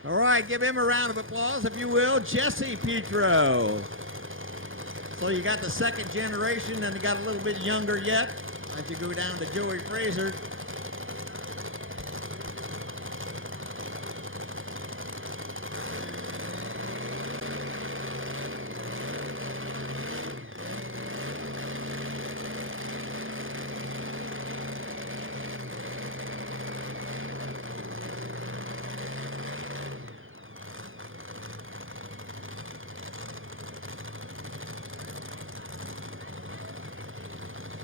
All right, give him a round of applause, if you will. Jesse Petro. So you got the second generation, and you got a little bit younger yet as you go down to Joey Fraser.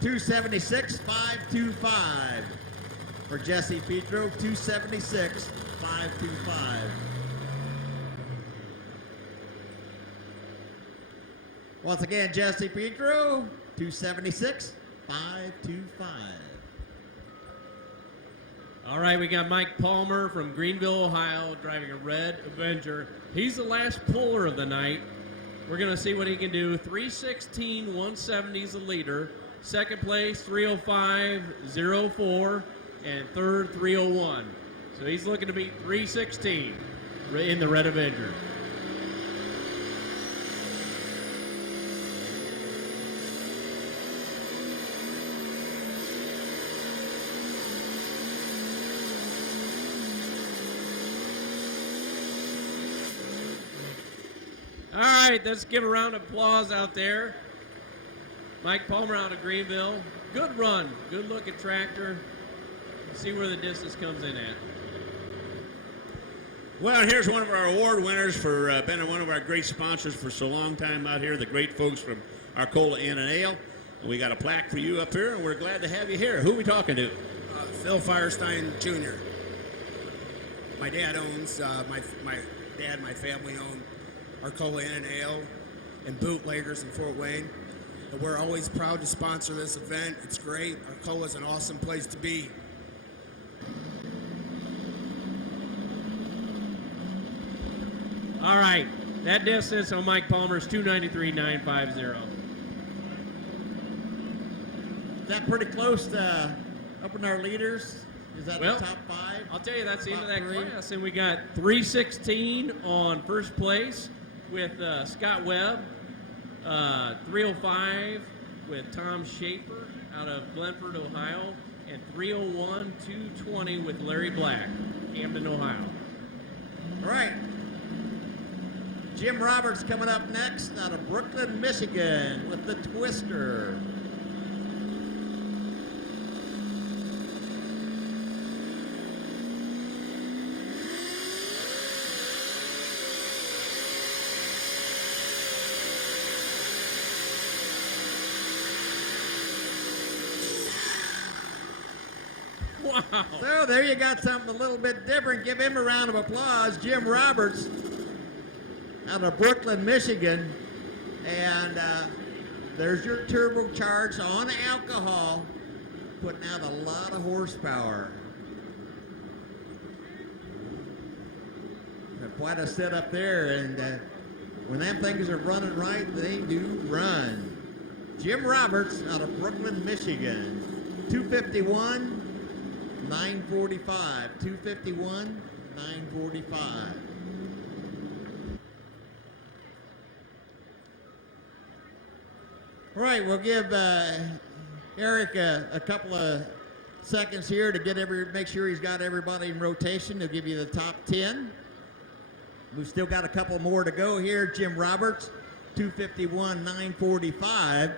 $276,525 for Jesse Petro. $276,525. Once again, Jesse Petro. $276,525. All right, we got Mike Palmer from Greenville, Ohio, driving a red Avenger. He's the last puller of the night. We're going to see what he can do. 3:16.170 is the leader. Second place, 3:05.04, and third, 3:01. So he's looking to beat 3:16 in the red Avenger. All right, let's give a round of applause out there. Mike Palmer out of Greenville. Good run. Good looking tractor. See where the distance comes in at. Well, here's one of our award winners for being one of our great sponsors for so long time out here, the great folks from Arcola Inn and Ale. And we got a plaque for you up here, and we're glad to have you here. Who are we talking to? Phil Firestein Jr. My dad owns, my dad and my family own Arcola Inn and Ale and Bootleggers in Fort Wayne. And we're always proud to sponsor this event. It's great. Arcola is an awesome place to be. All right, that distance on Mike Palmer is 293.950. Is that pretty close to up in our leaders? Is that Well, the top 5? I'll tell you, that's the end of Top that 3? class. And we got 316 on first place with Scott Webb, 305 with Tom Schaefer out of Glenford, Ohio, and 301, 220 with Larry Black, Camden, Ohio. All right. Jim Roberts coming up next out of Brooklyn, Michigan with the Twister. Wow. So there you got something a little bit different. Give him a round of applause. Jim Roberts out of Brooklyn, Michigan. And there's your turbocharged on alcohol, putting out a lot of horsepower. Quite a setup there. And when them things are running right, they do run. Jim Roberts out of Brooklyn, Michigan. 251. 945, 251, 945. All right, we'll give Eric a couple of seconds here to make sure he's got everybody in rotation. He'll give you the top 10. We've still got a couple more to go here. Jim Roberts, 251, 945.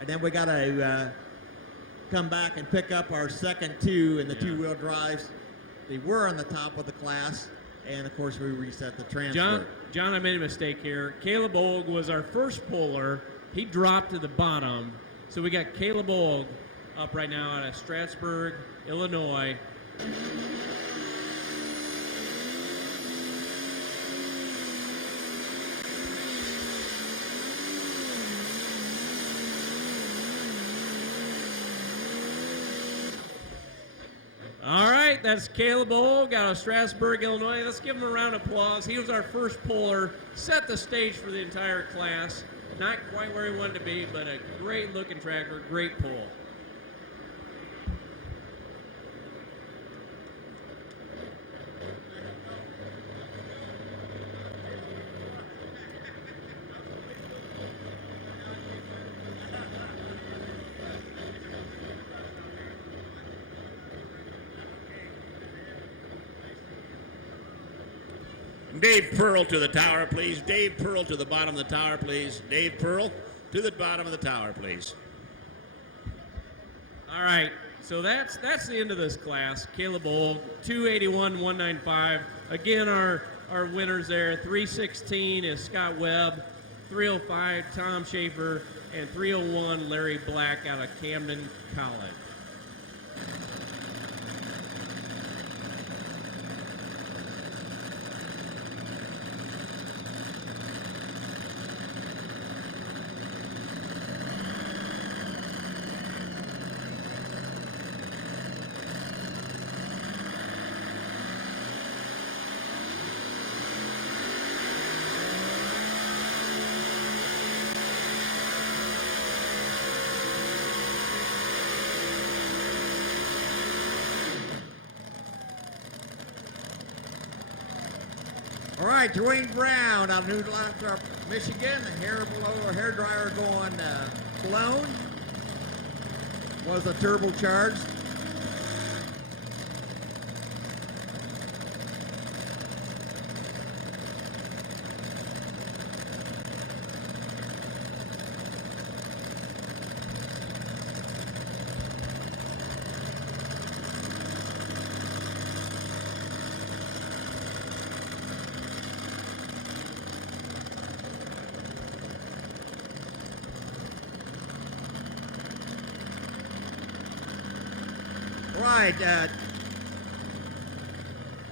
And then we got to come back and pick up our second two in the two-wheel drives. They were on the top of the class, and of course we reset the transfer. John, I made a mistake here. Caleb Olg was our first puller. He dropped to the bottom. So we got Caleb Olg up right now out of Strasburg, Illinois. All right, that's Caleb Olg out of Strasburg, Illinois. Let's give him a round of applause. He was our first puller, set the stage for the entire class. Not quite where he wanted to be, but a great looking tractor, great pull. Dave Pearl to the tower, please. Dave Pearl to the bottom of the tower, please. Dave Pearl to the bottom of the tower, please. All right, so that's the end of this class. Caleb Olg, 281, 195. Again, our winners there. 316 is Scott Webb, 305 Tom Schaefer, and 301 Larry Black out of Camden College. All right, Dwayne Brown out of New Lothrop, Michigan. Hair dryer going blown. Was a turbocharged. Right,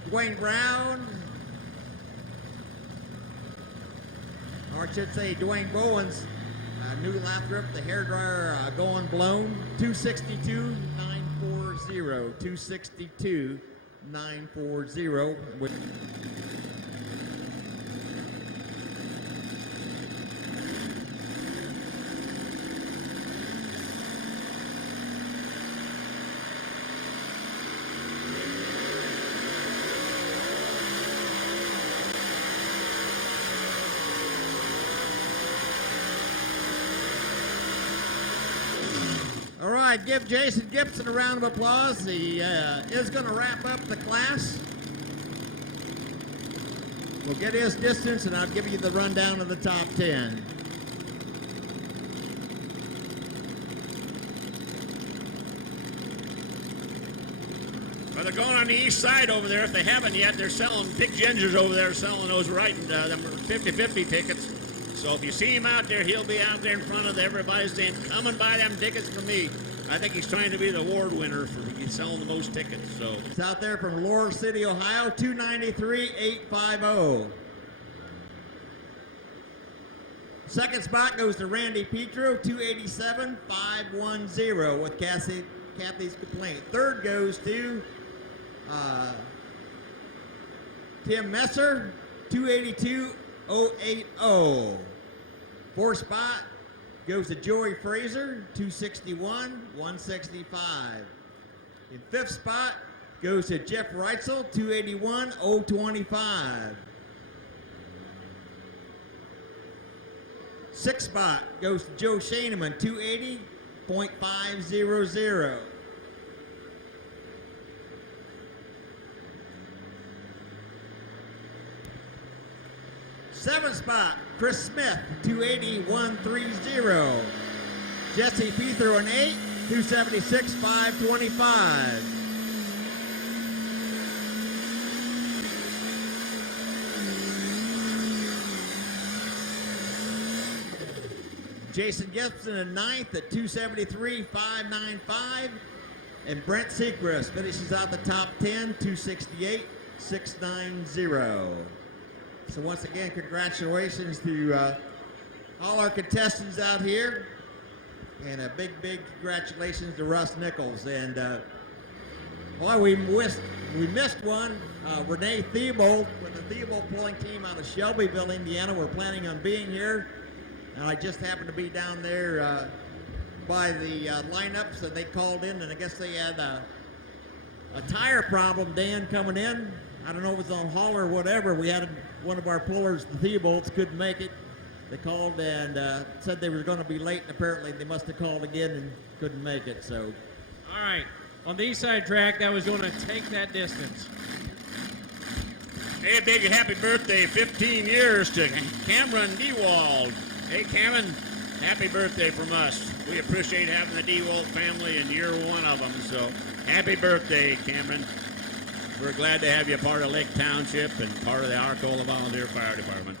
Dwayne Brown, or I should say Dwayne Bowens, New Lathrop, the hairdryer going blown, 262, 940, 262, 940. right, give Jason Gibson a round of applause. He is going to wrap up the class. We'll get his distance, and I'll give you the rundown of the top 10. Well, they're going on the east side over there. If they haven't yet, they're selling Big Gingers over there, selling those right, them 50-50 tickets. So if you see him out there, he'll be out there in front of everybody saying, come and buy them tickets from me. I think he's trying to be the award winner for selling the most tickets. So It's out there from Laurel City, Ohio, 293-850. Second spot goes to Randy Petro, 287-510 with Kathy's Complaint. Third goes to Tim Messer, 282-080. Fourth spot goes to Joey Fraser, 261-165. In fifth spot goes to Jeff Reitzel, 281-025. Sixth spot goes to Joe Shaneman, 280.500. Seventh spot, Chris Smith, 280.130. Jesse Pether on 8, 276.525. Jason Gibson in 9th at 273.595. And Brent Seacrest finishes out the top 10, 268.690. So once again, congratulations to all our contestants out here. And a big, big congratulations to Russ Nichols. And boy, we missed one. Renee Thiebold with the Thiebold pulling team out of Shelbyville, Indiana. We're planning on being here. And I just happened to be down there by the lineups, and they called in, and I guess they had a tire problem, Dan, coming in. I don't know if it was on Hall or whatever. We had one of our pullers, the Theobalds, couldn't make it. They called and said they were going to be late, and apparently they must have called again and couldn't make it. So, All right. On the east side track, that was going to take that distance. hey, a big happy birthday, 15 years to Cameron Dewald. Hey, Cameron, happy birthday from us. We appreciate having the Dewald family, and you're one of them. So, happy birthday, Cameron. We're glad to have you part of Lake Township and part of the Arcola Volunteer Fire Department.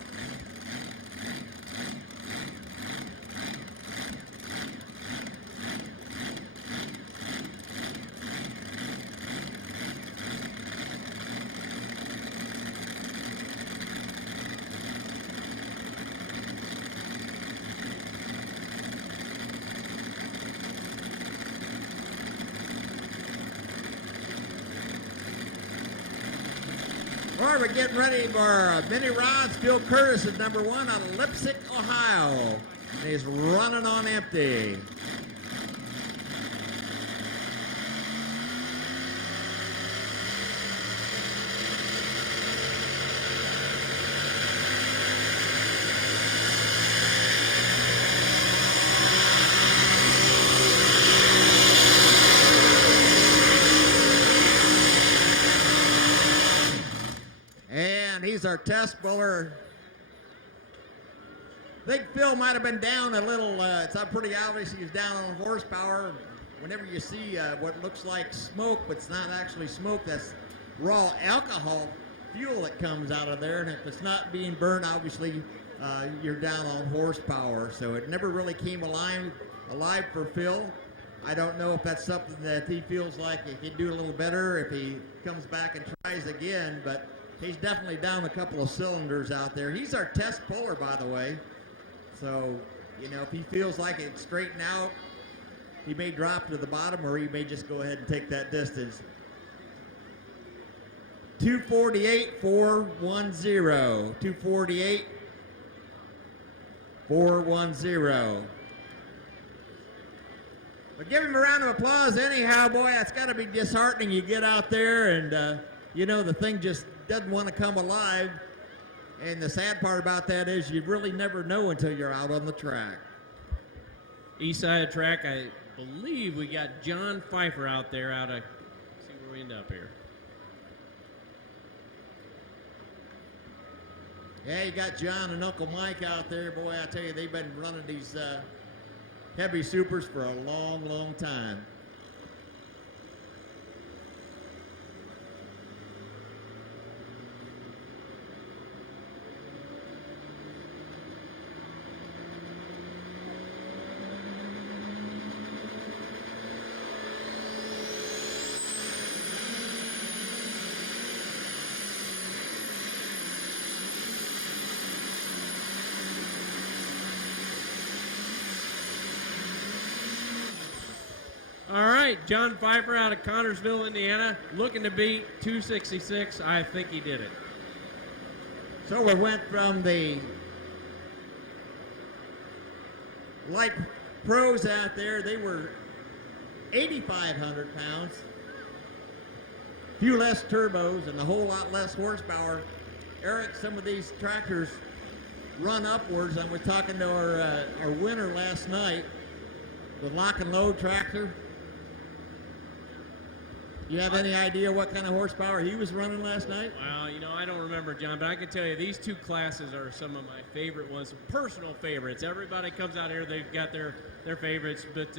all right, we're getting ready for mini rods. Phil Curtis is number 1 out of Lipsick, Ohio. And he's running on empty. And he's our test puller. I think Phil might have been down a little. It's not pretty obvious he's down on horsepower. Whenever you see what looks like smoke, but it's not actually smoke, that's raw alcohol fuel that comes out of there. And if it's not being burned, obviously you're down on horsepower. So it never really came alive for Phil. I don't know if that's something that he feels like he could do a little better if he comes back and tries again, but he's definitely down a couple of cylinders out there. He's our test puller, by the way. So, you know, if he feels like it's straightened out, he may drop to the bottom, or he may just go ahead and take that distance. 248.410. 248.410. But give him a round of applause anyhow, boy. That's got to be disheartening. You get out there and, you know, the thing just doesn't want to come alive. And the sad part about that is you really never know until you're out on the track. East side track, I believe we got John Pfeiffer out there see where we end up here. Yeah, you got John and Uncle Mike out there. Boy, I tell you, they've been running these heavy supers for a long, long time. All right, John Pfeiffer out of Connorsville, Indiana, looking to beat 266. I think he did it. So we went from the light pros out there. They were 8,500 pounds. Few less turbos and a whole lot less horsepower. Eric, some of these tractors run upwards. I was talking to our winner last night, the lock and load tractor. You have any idea what kind of horsepower he was running last night? Well, I don't remember, John, but I can tell you these two classes are some of my favorite ones, personal favorites. Everybody comes out here, they've got their favorites, but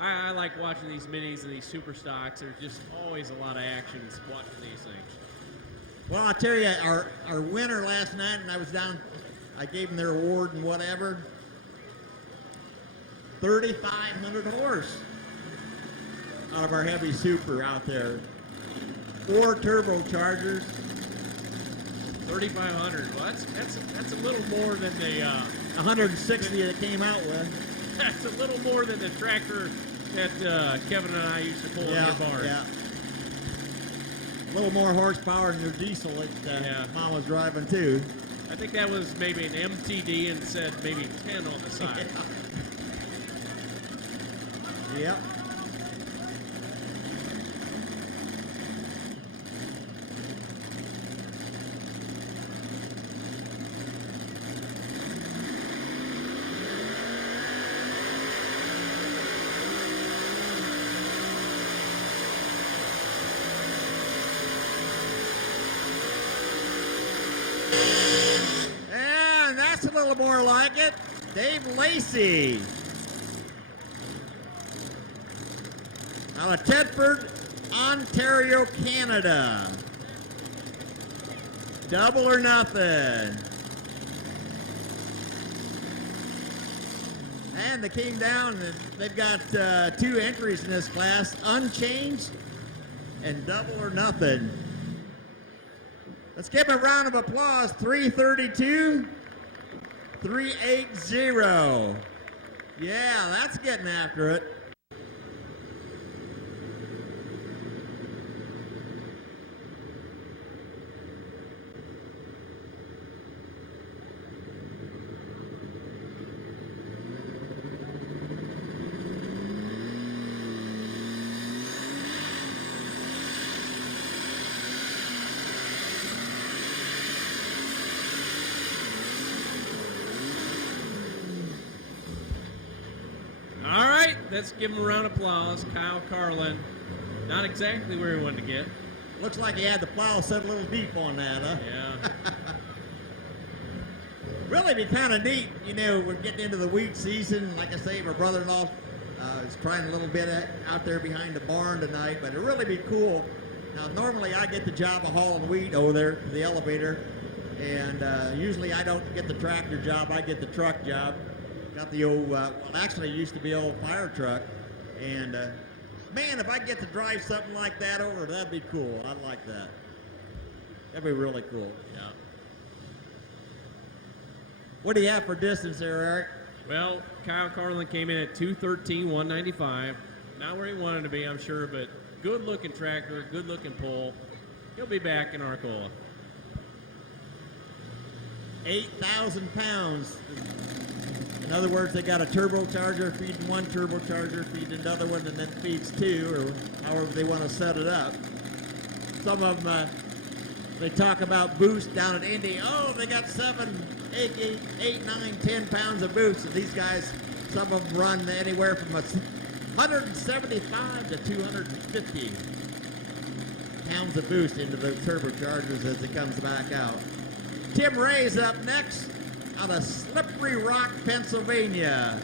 I like watching these minis and these super stocks. There's just always a lot of action watching these things. Well, I'll tell you, our winner last night, and I was down, I gave them their award and whatever, 3,500 horse out of our heavy super out there. 4 turbochargers. 3,500. Well, that's a little more than the 160 that came out with. that's a little more than the tractor that Kevin and I used to pull in your barn. Yeah. A little more horsepower than your diesel that Mom was driving too. I think that was maybe an MTD and said maybe 10 on the side. Yep. And that's a little more like it. Dave Lacey. Out of Tedford, Ontario, Canada. Double or nothing. And they came down and they've got 2 entries in this class, unchanged and double or nothing. Let's give them a round of applause. 332, 380. Yeah, that's getting after it. Let's give him a round of applause. Kyle Carlin. Not exactly where he wanted to get. Looks like he had the plow set a little deep on that, huh? Yeah. Really be kind of neat. We're getting into the wheat season. Like I say, my brother-in-law is trying a little bit out there behind the barn tonight, but it'd really be cool. Now, normally I get the job of hauling wheat over there to the elevator, and usually I don't get the tractor job. I get the truck job. Got the old, actually it used to be old fire truck, and man, if I get to drive something like that over, that'd be cool. I'd like that. That'd be really cool. Yeah. What do you have for distance there, Eric? Well, Kyle Carlin came in at 213, 195. Not where he wanted to be, I'm sure, but good-looking tractor, good-looking pull. He'll be back in Arcola. 8,000 pounds. In other words, they got a turbocharger feeding one turbocharger, feeding another one, and then feeds 2, or however they want to set it up. Some of them, they talk about boost down at Indy. Oh, they got 7, 8, 9, 10 pounds of boost. And these guys, some of them run anywhere from 175 to 250 pounds of boost into those turbochargers as it comes back out. Tim Ray's up next out of Slippery Rock, Pennsylvania.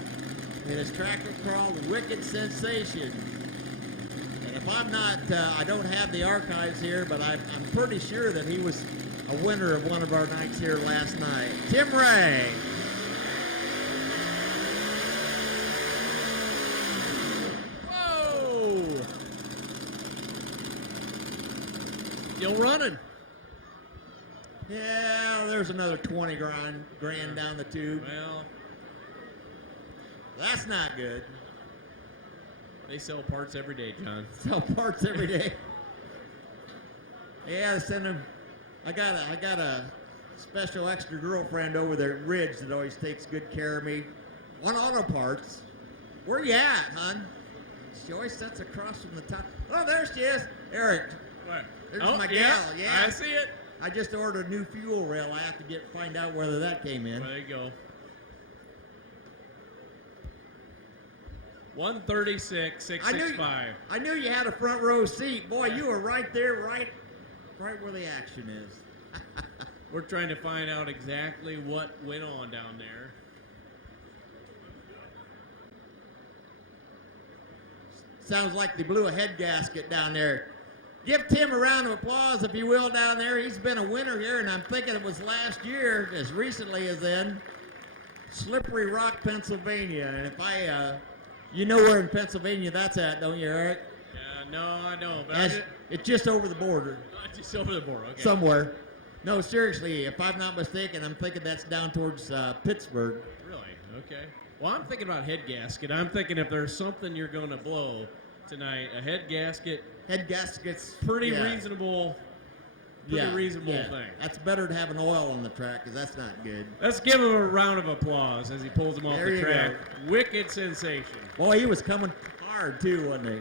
In his tractor called Wicked Sensation. And if I'm not, I don't have the archives here, but I'm pretty sure that he was a winner of one of our nights here last night. Tim Ray. Whoa! Still running. Yeah, there's another 20 grand down the tube. Well, That's not good. they sell parts every day, John. Sell parts every day. Yeah, send them. I got a special extra girlfriend over there at Ridge that always takes good care of me. One Auto Parts. Where you at, hon? She always sits across from the top. Oh, there she is. Eric. What? There's oh, my gal. Yeah. I see it. I just ordered a new fuel rail. I have to find out whether that came in. Well, there you go. 136,665. I knew you had a front row seat. Boy, you were right there, right where the action is. We're trying to find out exactly what went on down there. Sounds like they blew a head gasket down there. Give Tim a round of applause, if you will, down there. He's been a winner here, and I'm thinking it was last year, as recently as then, Slippery Rock, Pennsylvania. And if you know where in Pennsylvania that's at, don't you, Eric? Yeah, no, I don't. But It's just over the border, just over the board. Okay. somewhere. No, seriously, if I'm not mistaken, I'm thinking that's down towards Pittsburgh. Really? Okay. Well, I'm thinking about head gasket. I'm thinking if there's something you're going to blow tonight, a head gasket. Head gaskets. Pretty yeah. reasonable. Yeah, Reasonable yeah. thing. That's better to have an oil on the track, because that's not good. Let's give him a round of applause as he pulls him off There the you track. go. Wicked sensation. Boy, he was coming hard, too, wasn't he?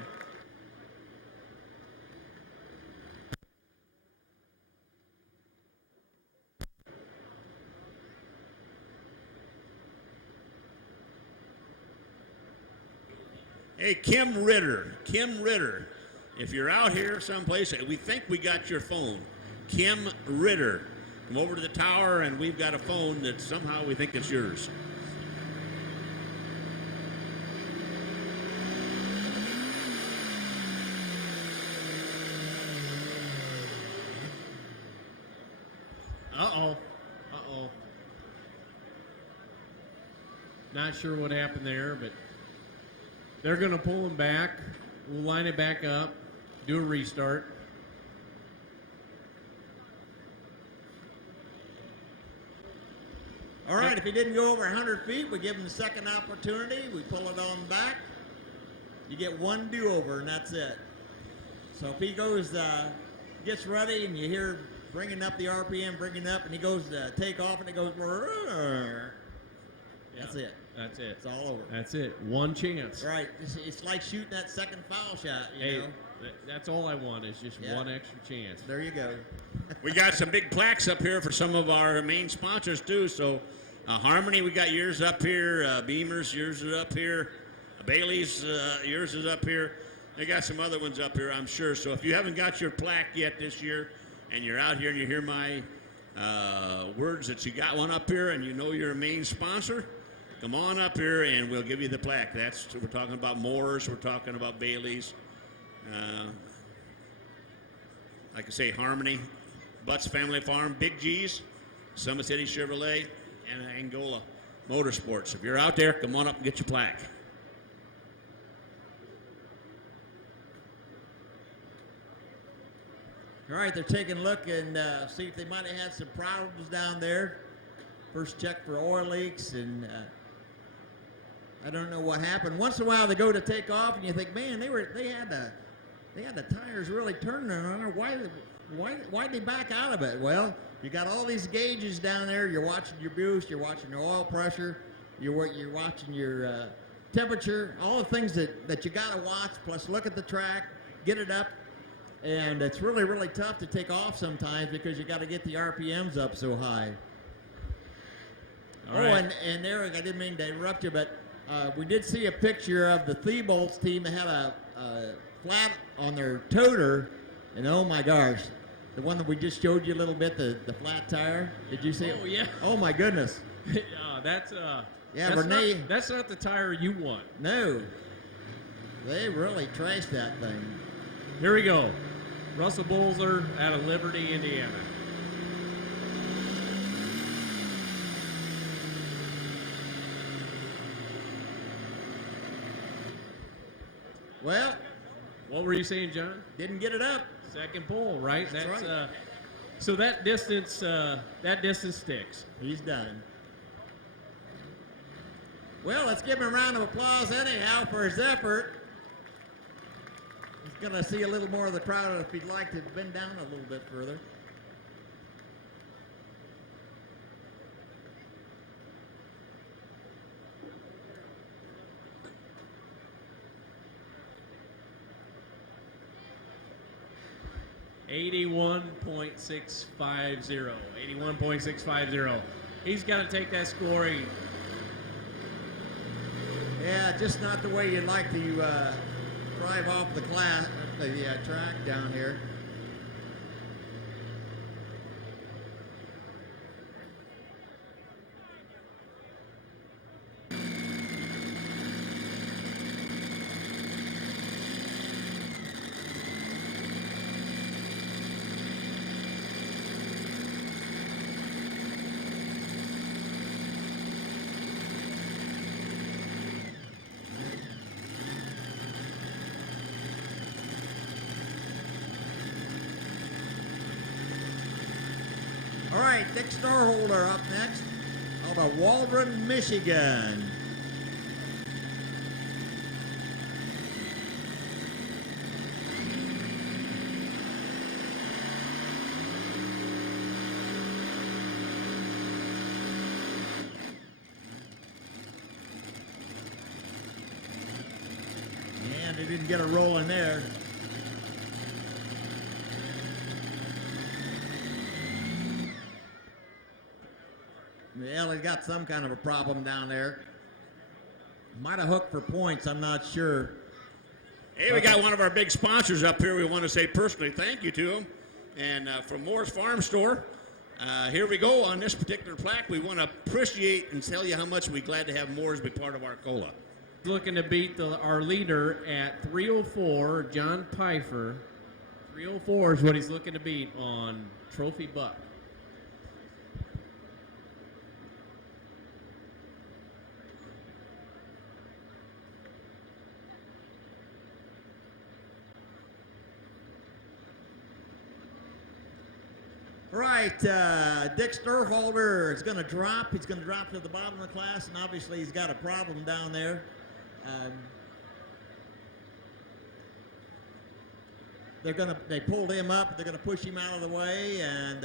Hey, Kim Ritter. If you're out here someplace, we think we got your phone. Kim Ritter. Come over to the tower, and we've got a phone that somehow we think it's yours. Uh-oh. Not sure what happened there, but they're going to pull him back. We'll line it back up, do a restart. All right, if he didn't go over 100 feet, we give him the second opportunity. We pull it on back. You get one do-over, and that's it. So if he goes, gets ready, and you hear bringing up the RPM, bringing up, and he goes to take off, and it goes, that's it. That's it. It's all over. That's it. One chance. Right. It's like shooting that second foul shot, you Hey, know. that's all I want is just Yeah. one extra chance. There you go. We got some big plaques up here for some of our main sponsors, too. So, Harmony, we got yours up here. Beamer's, yours is up here. Bailey's, yours is up here. They got some other ones up here, I'm sure. So if you haven't got your plaque yet this year, and you're out here and you hear my words that you got one up here and you know you're a main sponsor, come on up here and we'll give you the plaque. We're talking about Moore's, we're talking about Bailey's. Like I say, Harmony, Butts Family Farm, Big G's, Summit City Chevrolet, and Angola Motorsports. If you're out there, come on up and get your plaque. All right, they're taking a look and see if they might have had some problems down there. First check for oil leaks, and I don't know what happened. Once in a while, they go to take off, and you think, man, they had the tires really turning on her. Why'd they back out of it? Well, you got all these gauges down there. You're watching your boost. You're watching your oil pressure. You're watching your temperature. All the things that you got to watch. Plus, look at the track, get it up. And it's really, really tough to take off sometimes because you got to get the RPMs up so high. All right. And Eric, I didn't mean to interrupt you, but We did see a picture of the Thiebolds team. They had a flat on their toter, and oh my gosh, the one that we just showed you a little bit, the flat tire. Did you see it? Oh, yeah. Oh my goodness. That's Yeah, that's Renee. that's not the tire you want. No, they really trashed that thing. Here we go. Russell Bolzer out of Liberty, Indiana. Well, What were you saying, John? didn't get it up. Second pole, right? That's right. So that distance sticks. He's done. Well, let's give him a round of applause anyhow for his effort. He's going to see a little more of the crowd if he'd like to bend down a little bit further. $81.650. He's got to take that score. Yeah, just not the way you'd like to drive off the track down here. All right, Dick Starholder up next out of Waldron, Michigan. And he didn't get a roll in there. Well, he's got some kind of a problem down there. Might have hooked for points, I'm not sure. Hey, we got one of our big sponsors up here. We want to say personally thank you to him. And from Moore's Farm Store, here we go on this particular plaque. We want to appreciate and tell you how much we're glad to have Moore's be part of Arcola. Looking to beat our leader at 304, John Pfeiffer. 304 is what he's looking to beat on Trophy Buck. All right, Dick Sturholder is going to drop. He's going to drop to the bottom of the class, and obviously he's got a problem down there. They pulled him up. They're going to push him out of the way, and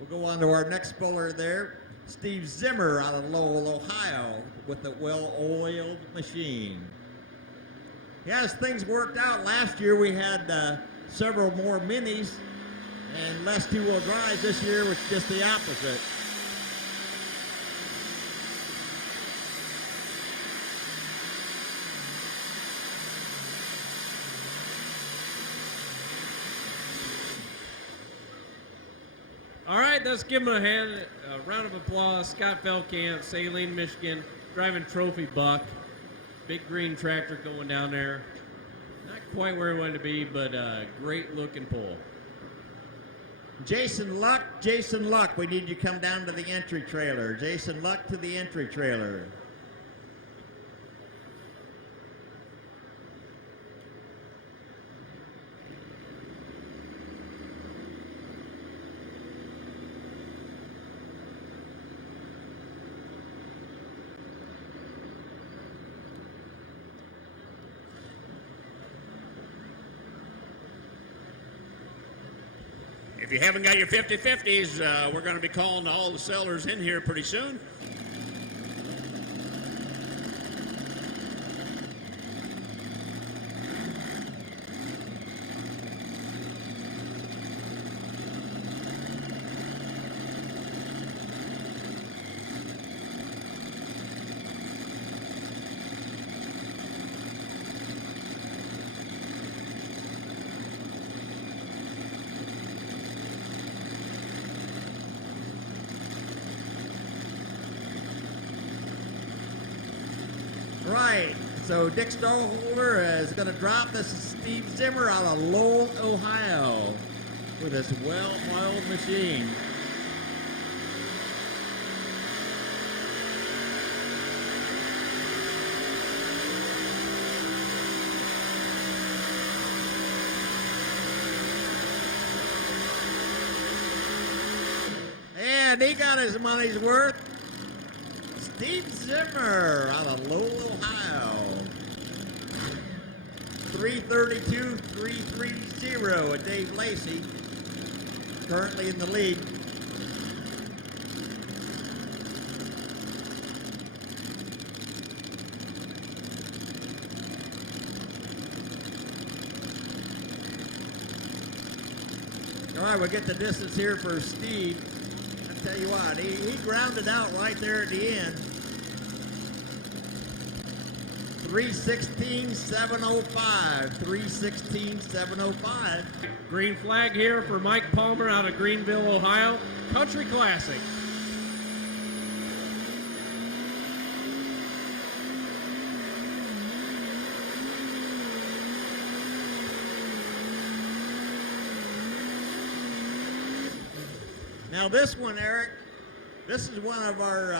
we'll go on to our next puller there, Steve Zimmer out of Lowell, Ohio, with a well-oiled machine. He has things worked out. Last year we had several more minis and less two-wheel drives. This year was just the opposite. All right, let's give him a round of applause. Scott Feldkamp, Saline, Michigan, driving Trophy Buck. Big green tractor going down there. Not quite where he wanted to be, but great looking pole. Jason Luck, we need you to come down to the entry trailer. Jason Luck to the entry trailer. If you haven't got your 50/50s, we're going to be calling all the sellers in here pretty soon. So Dick Stallholder is going to drop. This is Steve Zimmer out of Lowell, Ohio, with his well-oiled machine. And he got his money's worth. Steve Zimmer out of Lowell, Ohio. 332.330 with Dave Lacey, currently in the lead. All right, we'll get the distance here for Steve. I tell you what, he grounded out right there at the end. 3:16.705. 3:16.705. Green flag here for Mike Palmer out of Greenville, Ohio. Country Classic. Now this one, Eric, this is one of our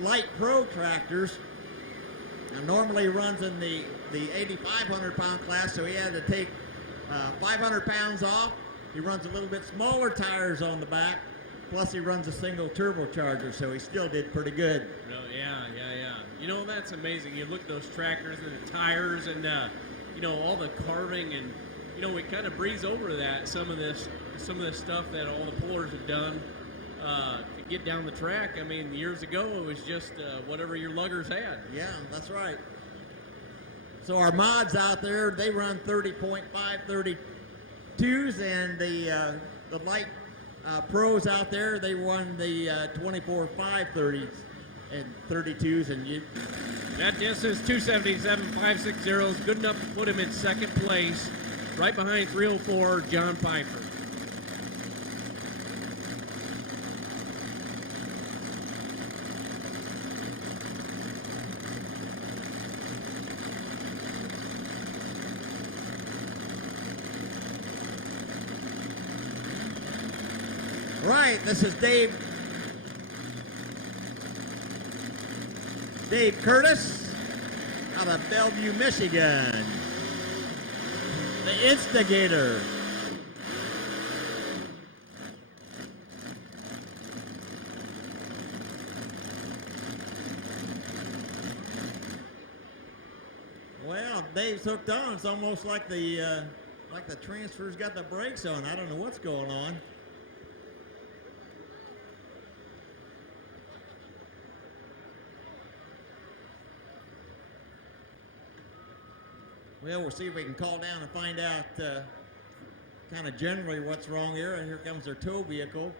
light pro tractors. Now normally runs in the 8,500 pound class, so he had to take 500 pounds off. He runs a little bit smaller tires on the back, plus he runs a single turbocharger, so he still did pretty good. No, yeah. You know, that's amazing. You look at those tractors and the tires and, you know, all the carving and, you know, we kind of breeze over that, some of this stuff that all the pullers have done to get down the track. I mean, years ago, it was just whatever your luggers had. Yeah, that's right. So our mods out there, they run 30.5 32s, and the light pros out there, they run the 24.5 30s and 32s, and That distance, 277.560, is good enough to put him in second place, right behind 304, John Piper. Right, this is Dave Curtis out of Bellevue, Michigan. The Instigator. Well, Dave's hooked on. It's almost like the transfer's got the brakes on. I don't know what's going on. Well, we'll see if we can call down and find out kind of generally what's wrong here. And here comes their tow vehicle.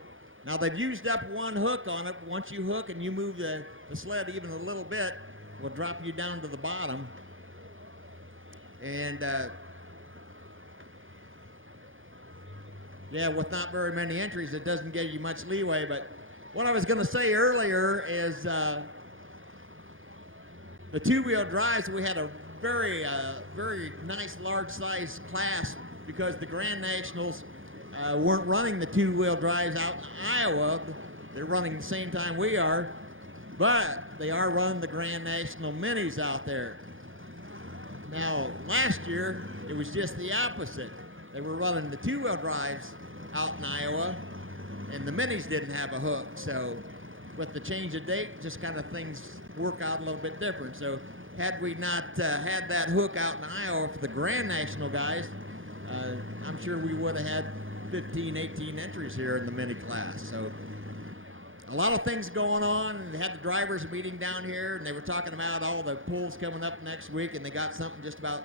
Now, they've used up one hook on it. Once you hook and you move the sled even a little bit, will drop you down to the bottom. And, yeah, with not very many entries, it doesn't give you much leeway. But what I was going to say earlier is the two-wheel drives, we had a very nice large size class because the Grand Nationals weren't running the two-wheel drives out in Iowa. They're running the same time we are, but they are running the Grand National Minis out there. Now, last year, it was just the opposite. They were running the two-wheel drives out in Iowa, and the Minis didn't have a hook. So with the change of date, just kind of things work out a little bit different. So had we not had that hook out in Iowa for the Grand National guys, I'm sure we would have had 15, 18 entries here in the mini class. So a lot of things going on. They had the drivers meeting down here, and they were talking about all the pulls coming up next week, and they got something just about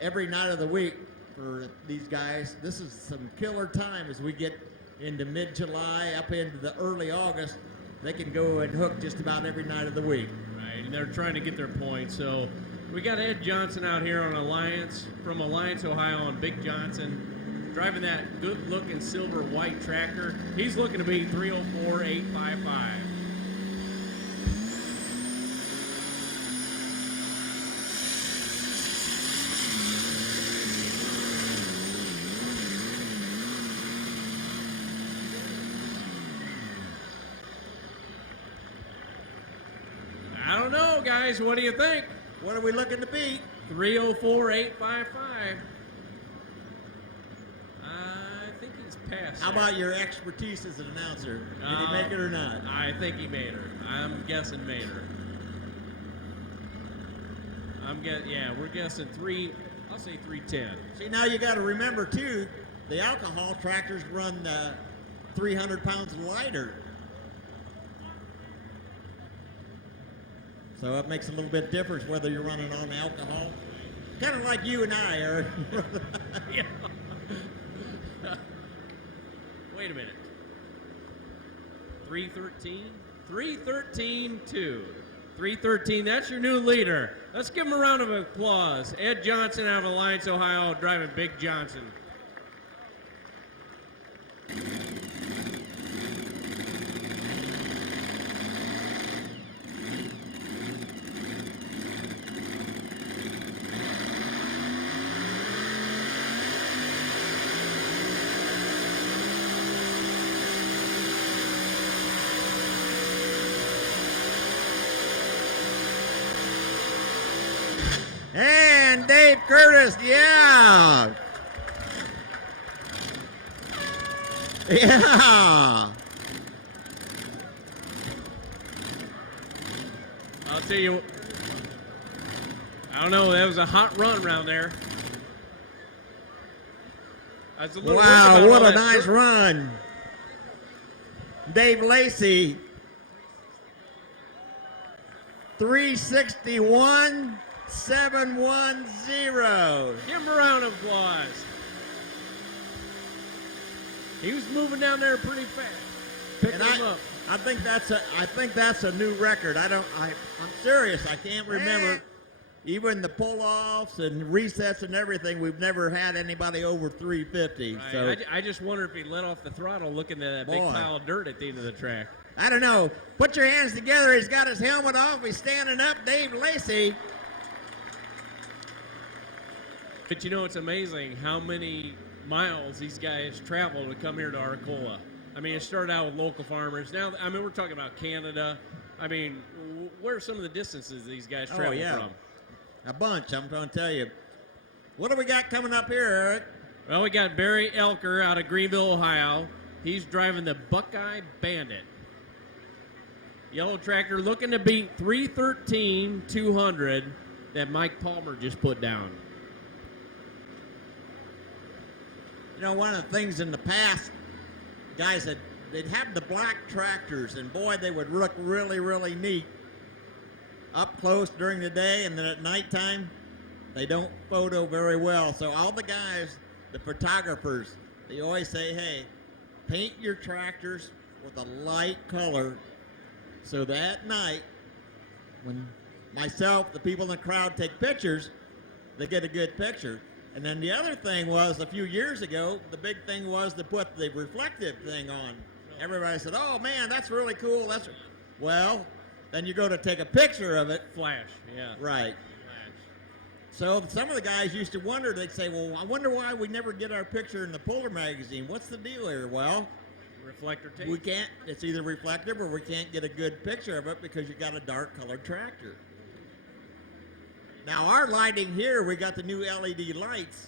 every night of the week for these guys. This is some killer time as we get into mid-July, up into the early August. They can go and hook just about every night of the week. Right, and they're trying to get their points. So we got Ed Johnson out here on Alliance, from Alliance, Ohio, on Big Johnson, driving that good-looking silver-white tractor. He's looking to beat 304.855. I don't know, guys. What do you think? What are we looking to beat? 304,855. I think he's passed. How there. about your expertise as an announcer? Did he make it or not? I think he made her. I'm guessing made her. We're guessing I'll say 310. See, now you got to remember too, the alcohol tractors run 300 pounds lighter. So it makes a little bit difference whether you're running on alcohol. Kind of like you and I, Eric. Yeah. Wait a minute. 313? 313-2. 313, that's your new leader. Let's give him a round of applause. Ed Johnson out of Alliance, Ohio, driving Big Johnson. And Dave Curtis, yeah. Yeah. I'll tell you, I don't know, that was a hot run around there. I was a little worried Wow, about what all a that nice dirt. run. Dave Lacey, 361,710. Give him a round of applause. He was moving down there pretty fast. Picking And him up. I think that's a new record. I'm serious. I can't remember. Even the pull-offs and resets and everything, we've never had anybody over 350. Right. So I just wonder if he let off the throttle looking at that big Boy. pile of dirt at the end of the track. I don't know. Put your hands together. He's got his helmet off. He's standing up. Dave Lacey. But you know, it's amazing how many miles these guys travel to come here to Arcola. I mean, it started out with local farmers. Now, I mean, we're talking about Canada. I mean, where are some of the distances these guys travel from? A bunch, I'm trying to tell you. What do we got coming up here, Eric? Well, we got Barry Elker out of Greenville, Ohio. He's driving the Buckeye Bandit. Yellow tractor looking to beat 313-200 that Mike Palmer just put down. You know, one of the things in the past, guys, they'd have the black tractors, and boy, they would look really, really neat up close during the day, and then at nighttime, they don't photo very well. So all the guys, the photographers, they always say, hey, paint your tractors with a light color so that at night, when myself, the people in the crowd take pictures, they get a good picture. And then the other thing was, a few years ago, the big thing was to put the reflective thing on. Everybody said, oh man, that's really cool. Well, then you go to take a picture of it. Flash, yeah. Right. Flash. So some of the guys used to wonder, they'd say, well, I wonder why we never get our picture in the Puller magazine. What's the deal here? Well, Reflector tape. we can't, it's either reflective or we can't get a good picture of it because you got a dark colored tractor. Now our lighting here, we got the new LED lights.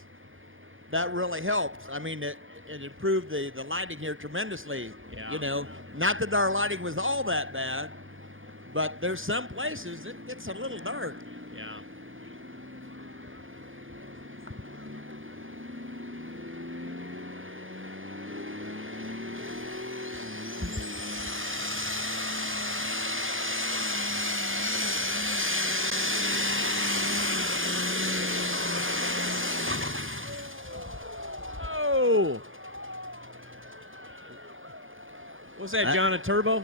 That really helps. I mean, it improved the lighting here tremendously. Yeah. You know, not that our lighting was all that bad, but there's some places it gets a little dark. Yeah. Oh! What's that, John, a turbo?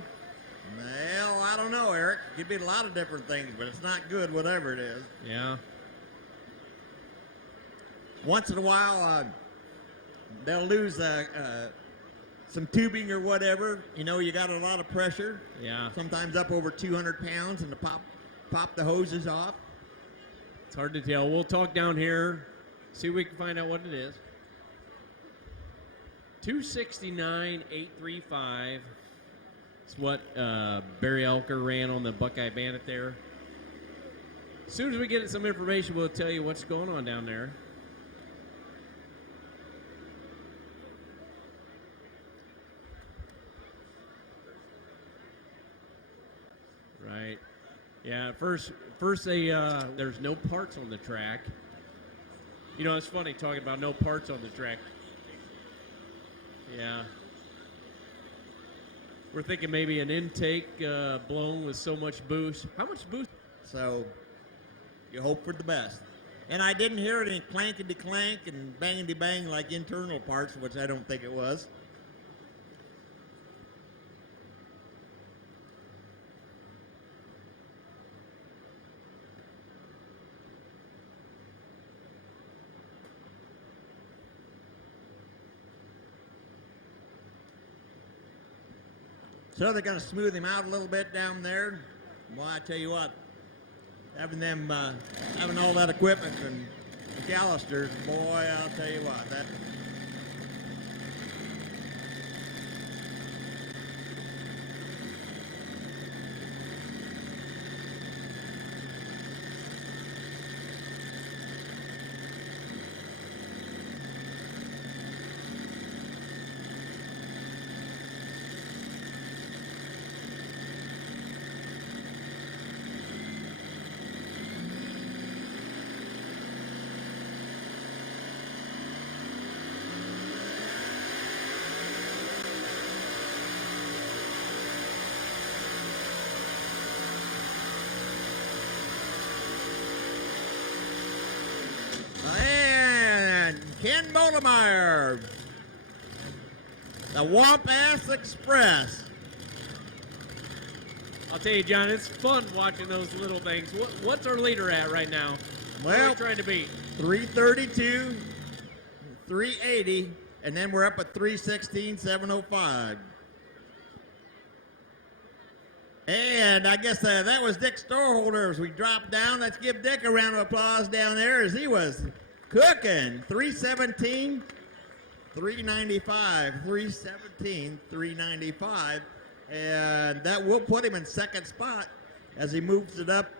Well, I don't know, Eric. Could be a lot of different things, but it's not good, whatever it is. Yeah. Once in a while, they'll lose some tubing or whatever. You know, you got a lot of pressure. Yeah. Sometimes up over 200 pounds, and to pop the hoses off. It's hard to tell. We'll talk down here, see if we can find out what it is. 269,835. It's what Barry Elker ran on the Buckeye Bandit there. As soon as we get some information, we'll tell you what's going on down there. Right. Yeah, first they there's no parts on the track. You know, it's funny talking about no parts on the track. Yeah. We're thinking maybe an intake blown with so much boost. How much boost? So you hope for the best. And I didn't hear any clankety-clank and bangity-bang like internal parts, which I don't think it was. So they're going to smooth him out a little bit down there. Well, I tell you what, having all that equipment from McAllister's, boy, I'll tell you what, that. And Ken Bodemeyer, the Wampass Express. I'll tell you, John, it's fun watching those little things. What's our leader at right now? What are Well, we trying to beat? 332, 380, and then we're up at 316, 705. And I guess that was Dick Storeholder as we dropped down. Let's give Dick a round of applause down there as he was cooking. 317, 395, 317, 395. And that will put him in second spot as he moves it up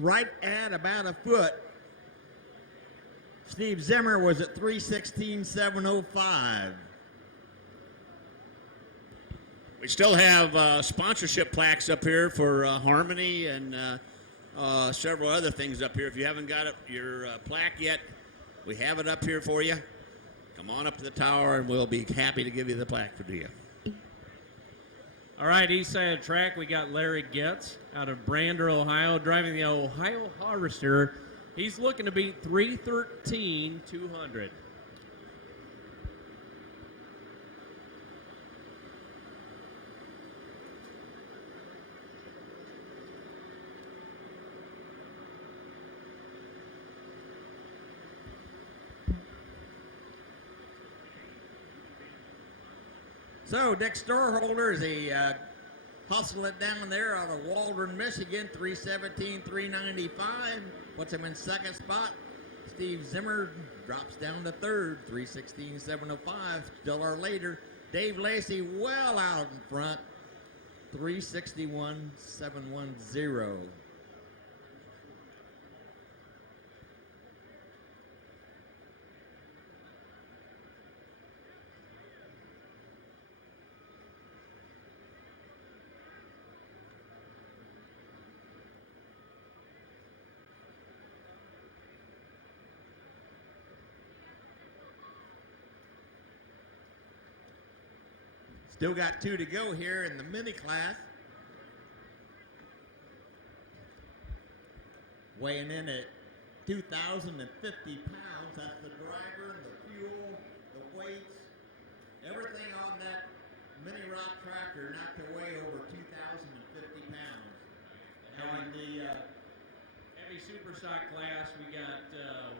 right at about a foot. Steve Zimmer was at 316, 705. We still have sponsorship plaques up here for Harmony and several other things up here. If you haven't got your plaque yet, we have it up here for you. Come on up to the tower, and we'll be happy to give you the plaque for you. All right, east side of the track, we got Larry Getz out of Brander, Ohio, driving the Ohio Harvester. He's looking to beat 313, 200. So Dick Storeholder, as he hustled it down there out of Waldron, Michigan, 317, 395, puts him in second spot. Steve Zimmer drops down to third, 316, 705, still our leader. Dave Lacey well out in front, 361, 710. Still got two to go here in the mini class. Weighing in at 2,050 pounds. That's the driver, the fuel, the weights, everything on that mini rock tractor not to weigh over 2,050 pounds. Now in the Heavy Superstock class, we got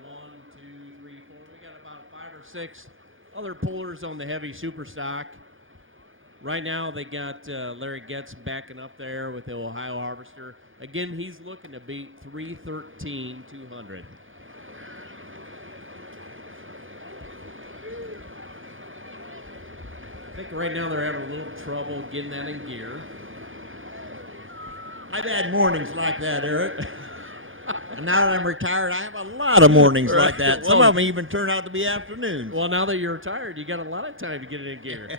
1, 2, 3, 4. We got about 5 or 6 other pullers on the Heavy Superstock. Right now, they got Larry Getz backing up there with the Ohio Harvester. Again, he's looking to beat 313, 200. think right now they're having a little trouble getting that in gear. I've had mornings like that, Eric. And now that I'm retired, I have a lot of mornings like that. Some of them even turn out to be afternoons. Well, now that you're retired, you got a lot of time to get it in gear. Yeah.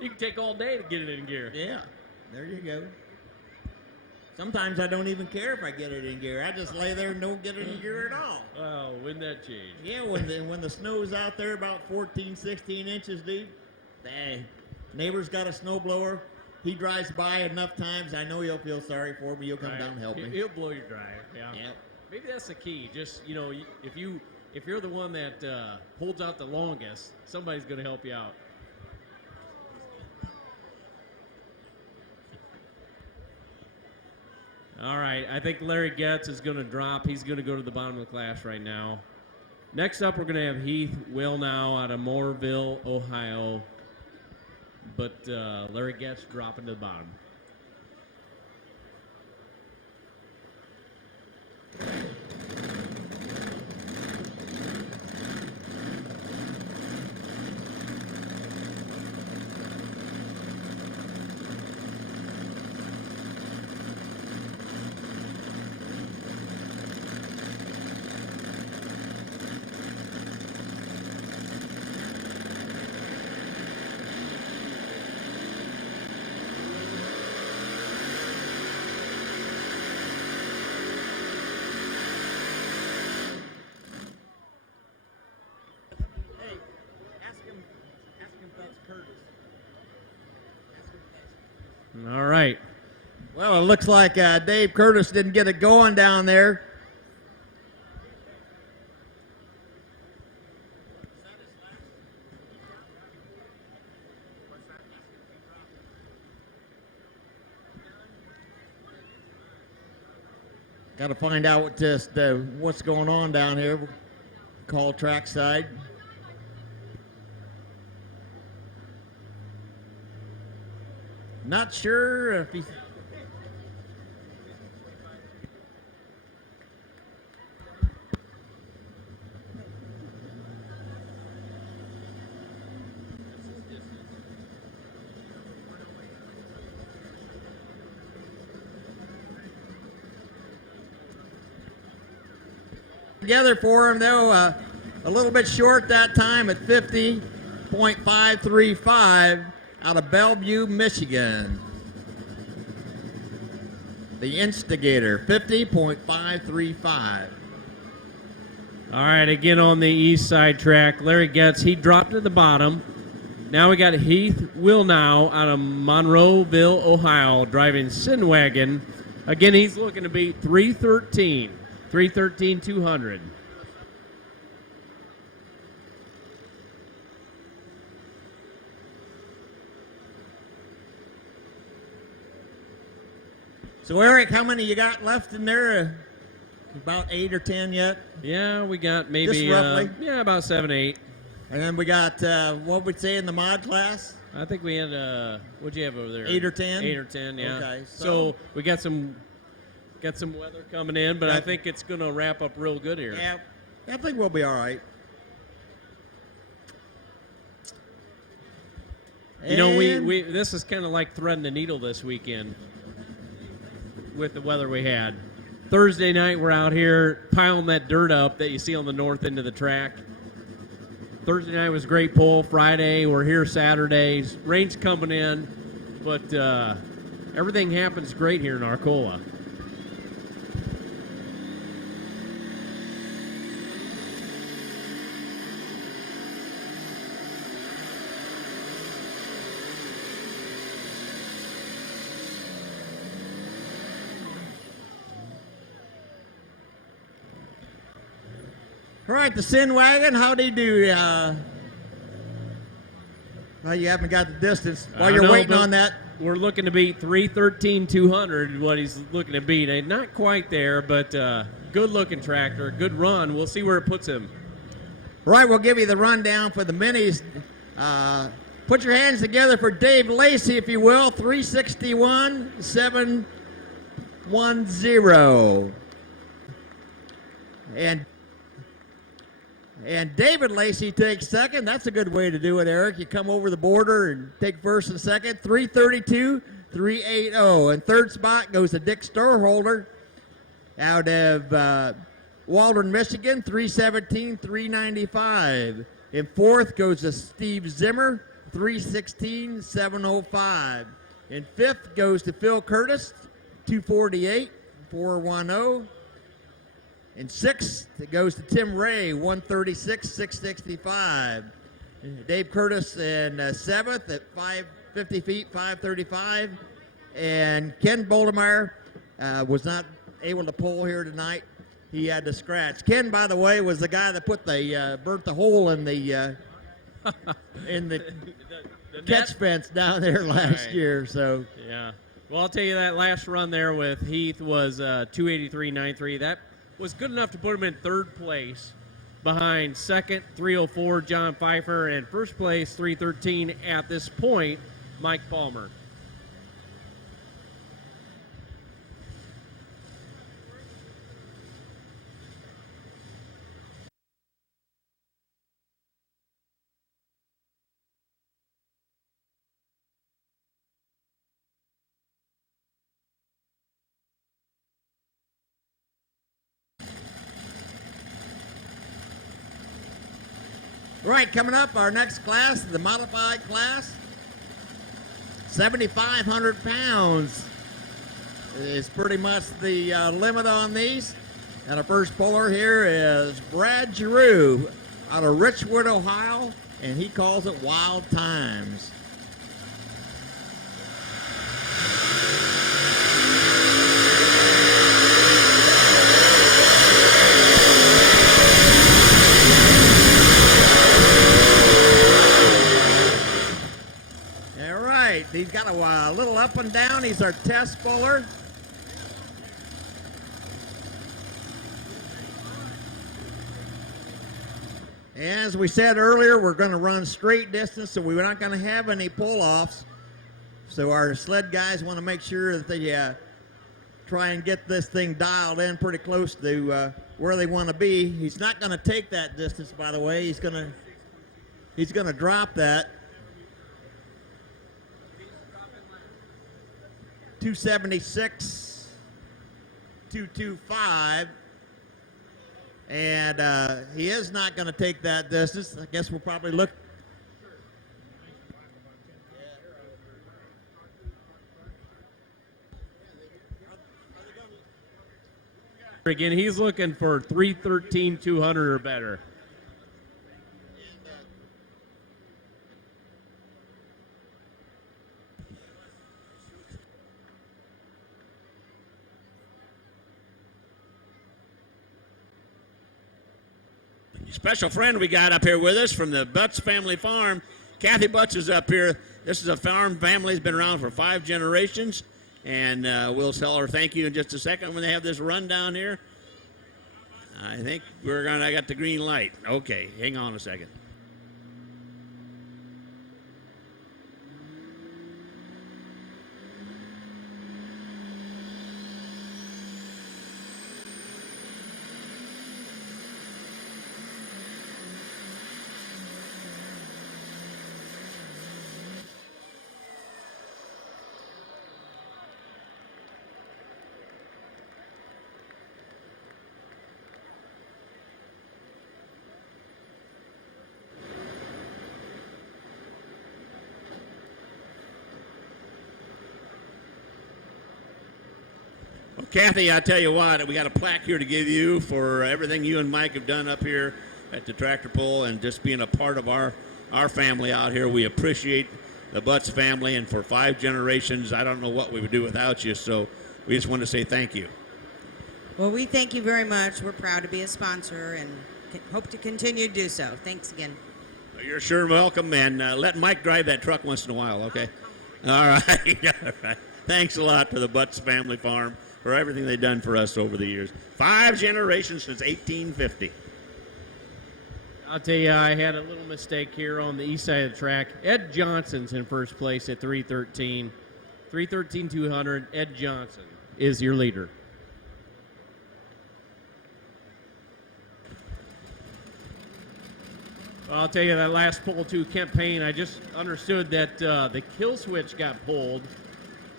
You can take all day to get it in gear. Yeah, there you go. Sometimes I don't even care if I get it in gear. I just lay there and don't get it in gear at all. Oh, wouldn't that change? Yeah, when the snow's out there about 14, 16 inches deep, hey, neighbor's got a snow blower. He drives by enough times, I know he'll feel sorry for me. He'll come down and help me. He'll blow your dryer. Yeah. Yep. Maybe that's the key. Just if you're the one that holds out the longest, somebody's going to help you out. All right, I think Larry Getz is going to drop. He's going to go to the bottom of the class right now. Next up, we're going to have Heath Wilnow out of Mooreville, Ohio. But Larry Getz dropping to the bottom. All right. Well, it looks like Dave Curtis didn't get it going down there. Got to find out what's going on down here. Call trackside. Not sure if he's... Together for him, though, a little bit short that time at 50.535 out of Bellevue, Michigan. The Instigator, 50.535. All right, again on the east side track, Larry Getz, he dropped to the bottom. Now we got Heath Wilnow out of Monroeville, Ohio, driving Sinwagon. Again, he's looking to beat 313-200. So, Eric, how many you got left in there? About 8 or 10 yet? Yeah, we got maybe Just roughly? about 7, 8. And then we got, what would we say in the mod class? I think we had what'd you have over there? 8 or 10? 8 or 10, yeah. Okay, So we got some weather coming in, but I think it's going to wrap up real good here. Yeah, I think we'll be all right. You know, we this is kind of like threading the needle this weekend with the weather we had. Thursday night, we're out here piling that dirt up that you see on the north end of the track. Thursday night was great pull. Friday, we're here Saturday. Rain's coming in, but everything happens great here in Arcola. All right, the Sin Wagon, how'd he do? Well, you haven't got the distance. While you're waiting on that. We're looking to beat 313-200, what he's looking to beat. Not quite there, but good-looking tractor, good run. We'll see where it puts him. All right, we'll give you the rundown for the minis. Put your hands together for Dave Lacey, if you will. 361-710. And David Lacey takes second. That's a good way to do it, Eric. You come over the border and take first and second. 332, 380. And third spot goes to Dick Storholder out of Waldron, Michigan, 317, 395. And fourth goes to Steve Zimmer, 316, 705. And fifth goes to Phil Curtis, 248, 410. And sixth, it goes to Tim Ray, 136, 665. Dave Curtis in seventh at 550 feet, 535. And Ken Boldemeyer was not able to pull here tonight. He had to scratch. Ken, by the way, was the guy that put the burnt the hole in the catch fence down there last year. So yeah. Well, I'll tell you that last run there with Heath was 283.93. That was good enough to put him in third place behind second, 304, John Pfeiffer, and first place, 313 at this point, Mike Palmer. Right, coming up, our next class, the modified class, 7,500 pounds is pretty much the limit on these. And our first puller here is Brad Giroux out of Richwood, Ohio, and he calls it Wild Times. He's got a little up and down. He's our test puller. As we said earlier, we're going to run straight distance, so we're not going to have any pull-offs. So our sled guys want to make sure that they try and get this thing dialed in pretty close to where they want to be. He's not going to take that distance, by the way. He's going to drop that. 276, 225, and he is not going to take that distance. I guess we'll probably look. Again, he's looking for 313, 200 or better. Special friend we got up here with us from the Butts family farm. Kathy Butts is up here. This is a farm family that's been around for 5 generations, and we'll tell her thank you in just a second when they have this run down here. I think I got the green light. Okay, hang on a second. Kathy, I tell you what, we got a plaque here to give you for everything you and Mike have done up here at the Tractor Pull and just being a part of our family out here. We appreciate the Butts family, and for 5 generations, I don't know what we would do without you, so we just want to say thank you. Well, we thank you very much. We're proud to be a sponsor and hope to continue to do so. Thanks again. You're sure welcome, and let Mike drive that truck once in a while, okay? All right. All right. Thanks a lot to the Butts family farm for everything they've done for us over the years. 5 generations since 1850. I'll tell you, I had a little mistake here on the east side of the track. Ed Johnson's in first place at 313. 313, 200. Ed Johnson is your leader. I'll tell you that last pull to Kemp Payne, I just understood that the kill switch got pulled.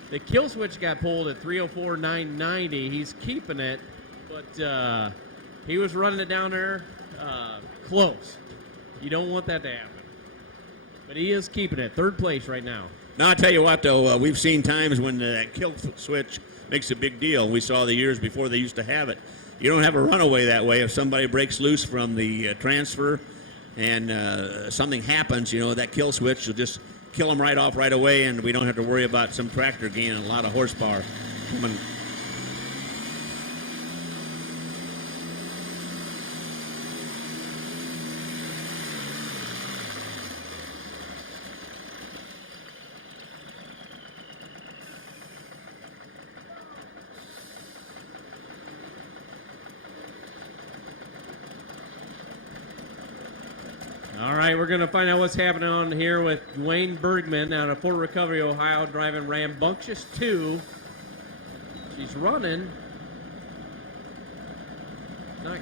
The kill switch got pulled at 304.990. He's keeping it, but he was running it down there close. You don't want that to happen. But he is keeping it. Third place right now. Now, I'll tell you what, though, we've seen times when that kill switch makes a big deal. We saw the years before they used to have it. You don't have a runaway that way. If somebody breaks loose from the transfer and something happens, you know, that kill switch will just kill them right off right away, and we don't have to worry about some tractor gaining a lot of horsepower coming. All right, we're going to find out what's happening on here with Dwayne Bergman out of Fort Recovery, Ohio, driving Rambunctious 2. She's running. Nice.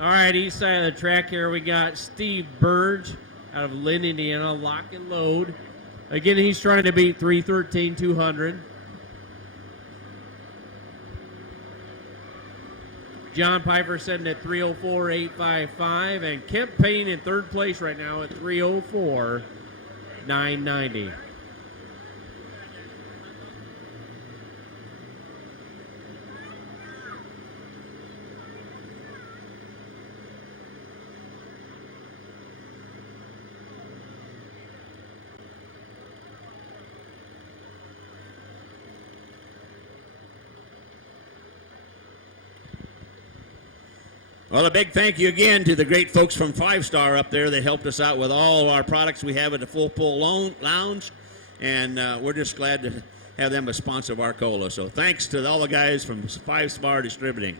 All right, east side of the track here, we got Steve Burge out of Lynn, Indiana, lock and load. Again, he's trying to beat 313-200. John Piper sitting at 304.855, and Kemp Payne in third place right now at 304.990. Well, a big thank you again to the great folks from 5-Star up there that helped us out with all of our products we have at the Full Pull Lounge, and we're just glad to have them a sponsor of Arcola. So thanks to all the guys from 5-Star Distributing.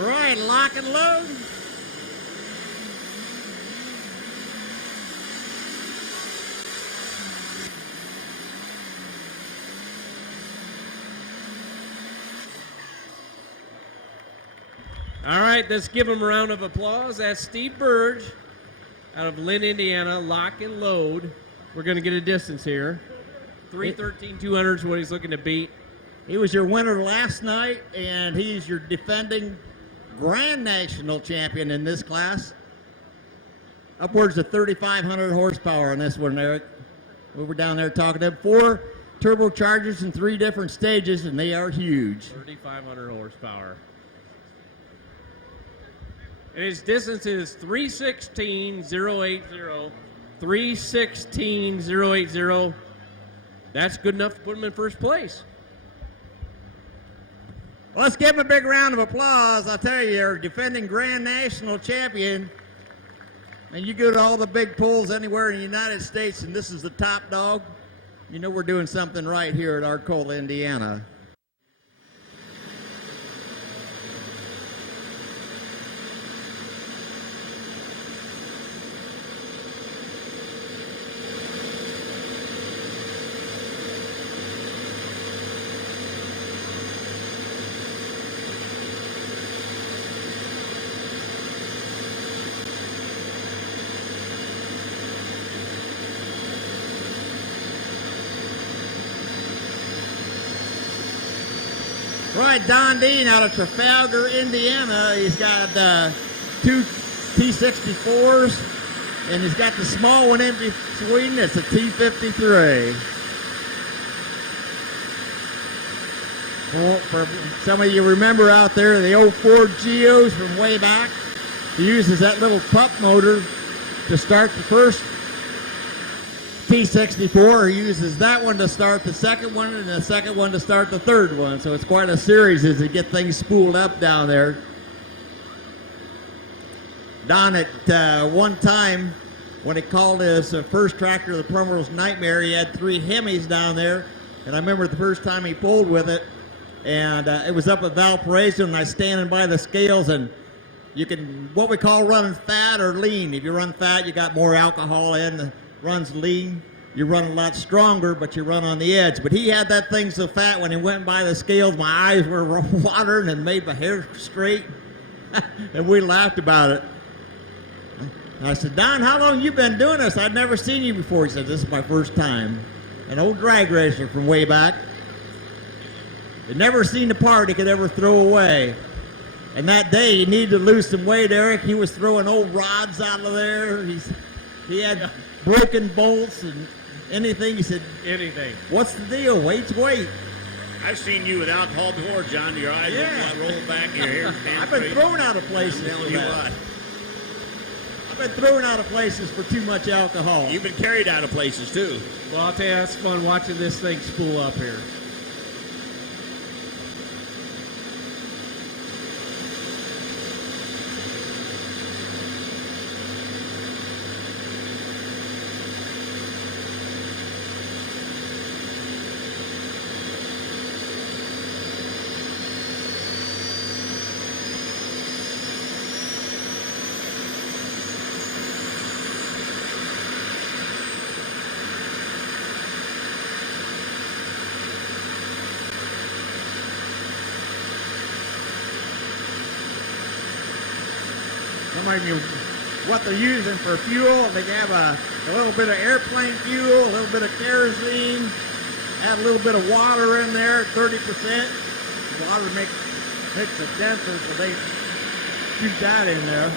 Right, lock and load. All right, let's give him a round of applause. That's Steve Burge out of Lynn, Indiana, lock and load. We're going to get a distance here. 313-200 is what he's looking to beat. He was your winner last night, and he's your defending Grand National champion in this class. Upwards of 3,500 horsepower on this one, Eric. We were down there talking to him. 4 turbochargers in 3 different stages, and they are huge. 3,500 horsepower. And his distance is 316.080. 316.080. That's good enough to put him in first place. Let's give him a big round of applause. I'll tell you, you're defending Grand National champion, and you go to all the big pulls anywhere in the United States, and this is the top dog. You know we're doing something right here at Arcola, Indiana. Right, Don Dean out of Trafalgar, Indiana. He's got two T64s, and he's got the small one in between. It's a T53. For some of you remember out there the old Ford Geos from way back, he uses that little pup motor to start the first T64. He uses that one to start the second one, and the second one to start the third one. So it's quite a series as they get things spooled up down there. Don, at one time, when he called his first tractor the Plumber's Nightmare, he had 3 Hemis down there. And I remember the first time he pulled with it, and it was up at Valparaiso, and I was standing by the scales, and you can, what we call running fat or lean. If you run fat, you got more alcohol in. Runs lean, you run a lot stronger, but you run on the edge. But he had that thing so fat when he went by the scales, my eyes were watering and made my hair straight. And we laughed about it. I said, Don, how long you been doing this? I'd never seen you before. He said, this is my first time. An old drag racer from way back. He'd never seen a part he could ever throw away. And that day he needed to lose some weight, Eric. He was throwing old rods out of there. He had broken bolts and anything. He said, Anything. what's the deal? Weight's weight. I've seen you with alcohol before, John. Your eyes roll back, your hair stands I've been straight. thrown out of places I'm telling for you that. what. I've been thrown out of places for too much alcohol. You've been carried out of places, too. Well, I'll tell you, that's fun watching this thing spool up here. Some of you, what they're using for fuel, they have a little bit of airplane fuel, a little bit of kerosene, add a little bit of water in there, 30%. Water makes it denser, so they shoot that in there.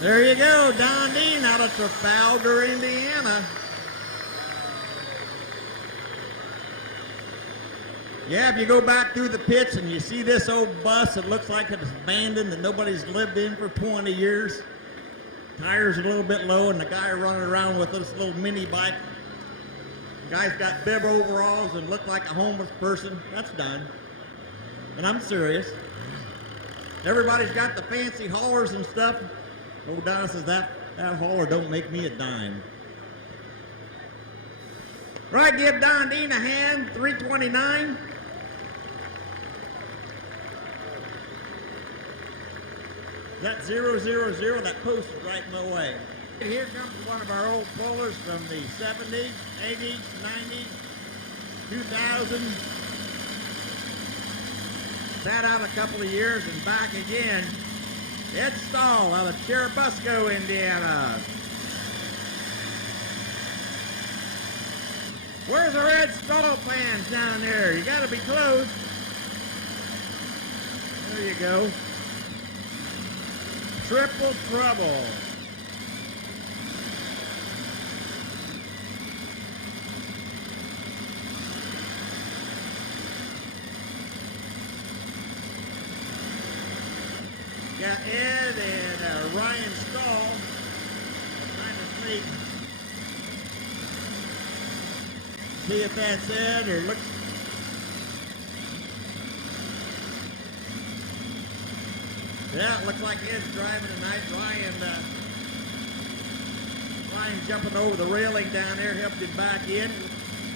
There you go, Don Dean out of Trafalgar, Indiana. Yeah, if you go back through the pits and you see this old bus, it looks like it's abandoned and nobody's lived in for 20 years. Tires are a little bit low, and the guy running around with this little mini bike. The guy's got bib overalls and looked like a homeless person. That's Don. And I'm serious. Everybody's got the fancy haulers and stuff. Old Don says that hauler don't make me a dime. Right, give Don Dean a hand, 329. That 000, that post is right in the way. Here comes one of our old pullers from the 70s, 80s, 90s, 2000. Sat out a couple of years and back again. Ed Stahl out of Churubusco, Indiana. Where's the Red Stahl fans down there? You gotta be close. There you go. Triple Trouble. Got Ed and Ryan Stahl. Trying to see if that's Ed or looks. Yeah, it looks like Ed's driving tonight. Ryan jumping over the railing down there, helped him back in.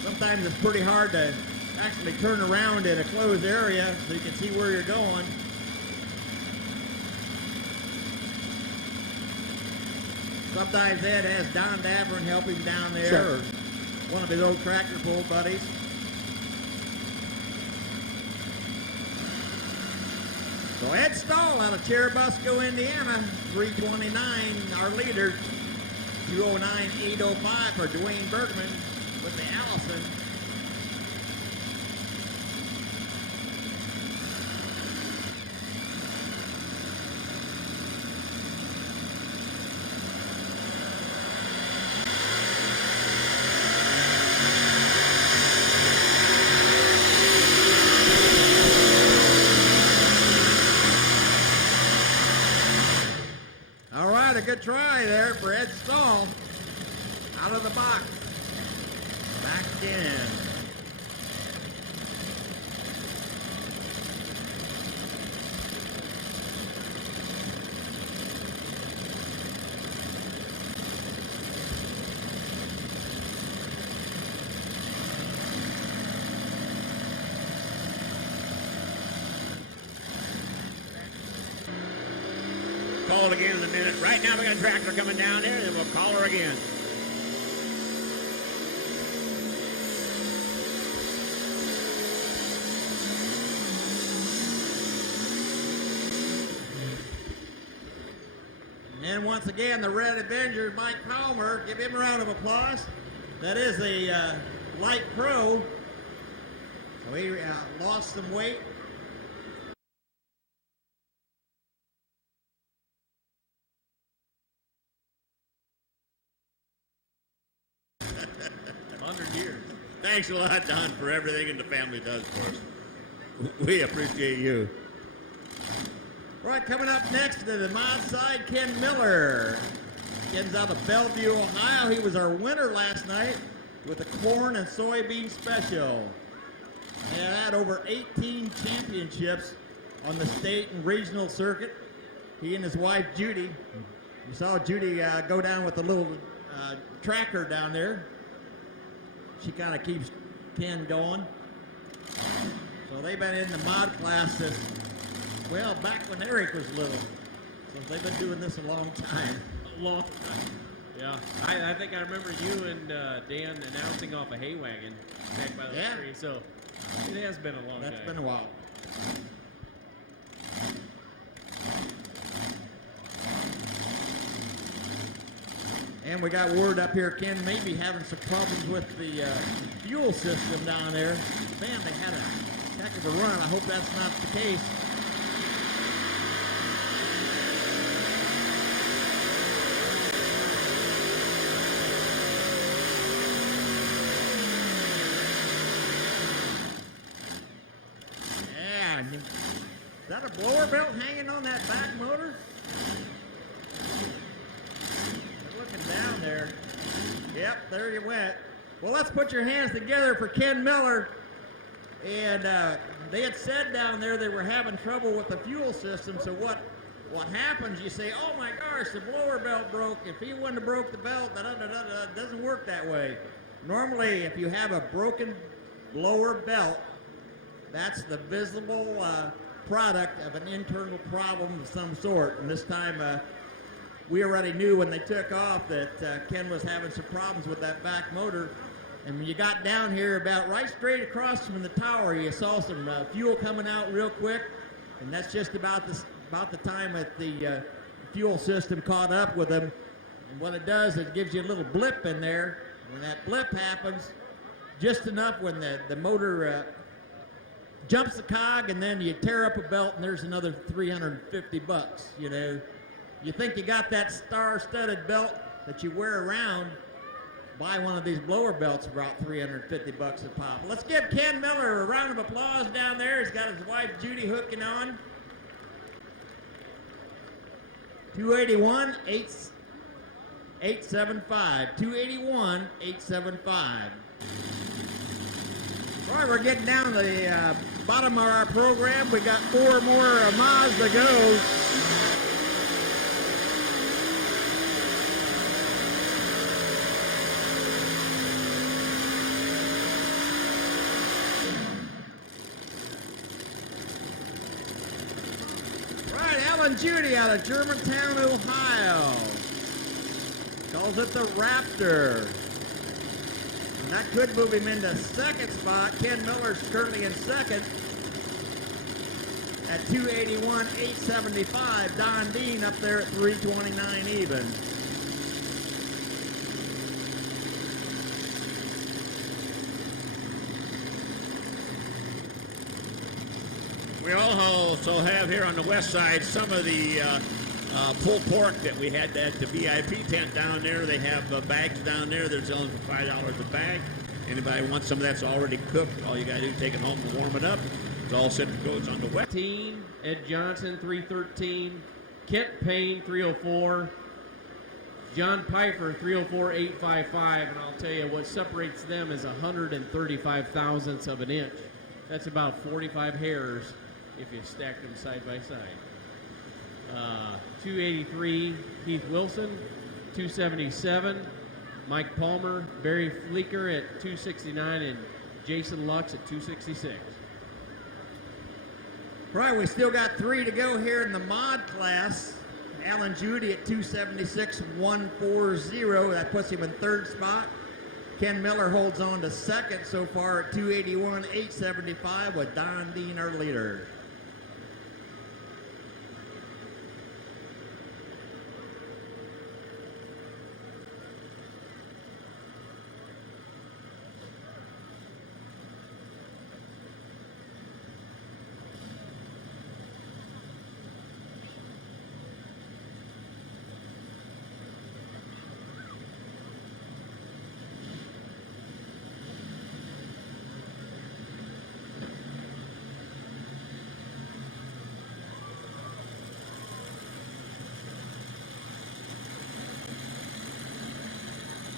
Sometimes it's pretty hard to actually turn around in a closed area so you can see where you're going. Sometimes Ed has Don Davern help him down there, Sure. or one of his old tractor pull buddies. So Ed Stahl out of Cherubusco, Indiana, 329, our leader. 209-805 for Dwayne Bergman with the Allison. All right, a good try there for Ed Stahl. Out of the box. Back in. Call it again in a minute. Right now we got a tractor coming down there, and we'll call her again. And once again, the Red Avenger, Mike Palmer. Give him a round of applause. That is a light pro. So he lost some weight. Thanks a lot, Don, for everything and the family does for us. We appreciate you. Right, coming up next to the mod side, Ken Miller. Ken's out of Bellevue, Ohio. He was our winner last night with a corn and soybean special. He had over 18 championships on the state and regional circuit. He and his wife, Judy. You saw Judy go down with a little tracker down there. She kind of keeps Ken going. So they've been in the mod class since, well, back when Eric was little. So they've been doing this a long time. A long time. Yeah. I think I remember you and Dan announcing off a hay wagon back by the tree. So it has been a long time. That's been a while. And we got word up here, Ken may be having some problems with the fuel system down there. Man, they had a heck of a run. I hope that's not the case. Yeah, is that a blower belt hanging on that back motor? Down there. Yep, there you went. Well, let's put your hands together for Ken Miller. And they had said down there they were having trouble with the fuel system. So what happens, you say, oh my gosh, the blower belt broke. If he wouldn't have broke the belt, it doesn't work that way. Normally, if you have a broken blower belt, that's the visible product of an internal problem of some sort. And this time, we already knew when they took off that Ken was having some problems with that back motor. And when you got down here about right straight across from the tower, you saw some fuel coming out real quick. And that's just about the time that the fuel system caught up with them. And what it does, it gives you a little blip in there. When that blip happens, just enough when the motor jumps the cog, and then you tear up a belt, and there's another $350, you know. You think you got that star-studded belt that you wear around, buy one of these blower belts for about $350 a pop. Let's give Ken Miller a round of applause down there. He's got his wife Judy hooking on. 281-875. 281-875. All right, we're getting down to the bottom of our program. We got 4 more miles to go. Judy out of Germantown, Ohio. Calls it the Raptor. And that could move him into second spot. Ken Miller's currently in second. At 281,875, Don Dean up there at 329 even. We also have here on the west side some of the pulled pork that we had at the VIP tent down there. They have bags down there. They're selling for $5 a bag. Anybody wants some of that's already cooked, all you got to do is take it home and warm it up. It's all set to go. It's on the west. Ed Johnson, 313. Kent Payne, 304. John Piper, 304,855. And I'll tell you, what separates them is 135 thousandths of an inch. That's about 45 hairs if you stack them side by side. 283, Heath Wilson. 277, Mike Palmer. Barry Fleeker at 269, and Jason Lux at 266. Right, we still got 3 to go here in the mod class. Alan Judy at 276,140. That puts him in 3rd spot. Ken Miller holds on to 2nd so far at 281,875 with Don Dean our leader.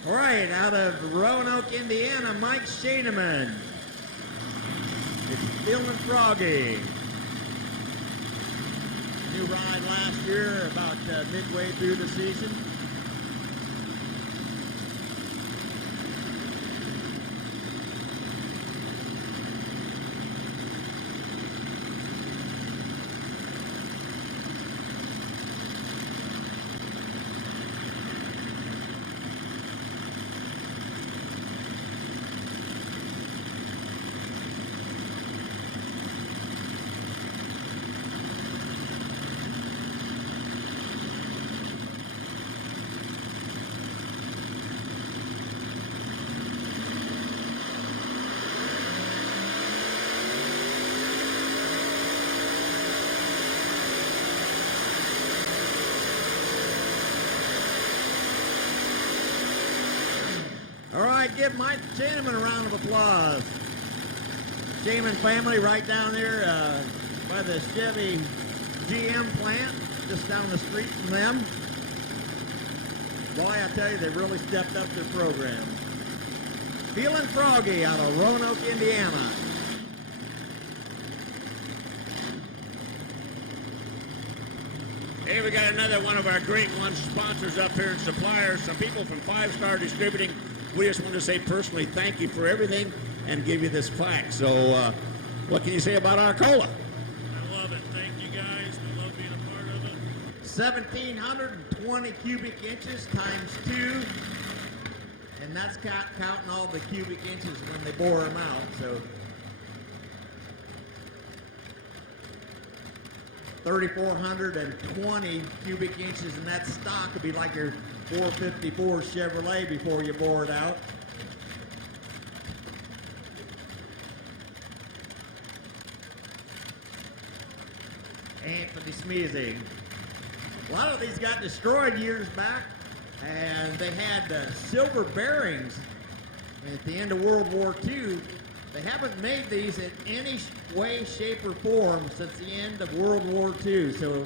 All right, out of Roanoke, Indiana, Mike Shaneman. It's Feeling Froggy. New ride last year, about midway through the season. All right, give Mike Shaneman a round of applause. Shaneman family right down there by the Chevy GM plant, just down the street from them. Boy, I tell you, they really stepped up their program. Feeling Froggy out of Roanoke, Indiana. Hey, we got another one of our great sponsors up here and suppliers, some people from 5 Star Distributing. We just want to say personally thank you for everything and give you this plaque. So what can you say about Arcola? I love it. Thank you guys. We love being a part of it. 1,720 cubic inches times 2. And that's counting all the cubic inches when they bore them out. So 3,420 cubic inches in that stock would be like your 454 Chevrolet before you bore it out. Anthony Smeezy. A lot of these got destroyed years back, and they had silver bearings. And at the end of World War II, they haven't made these in any way, shape, or form since the end of World War II. So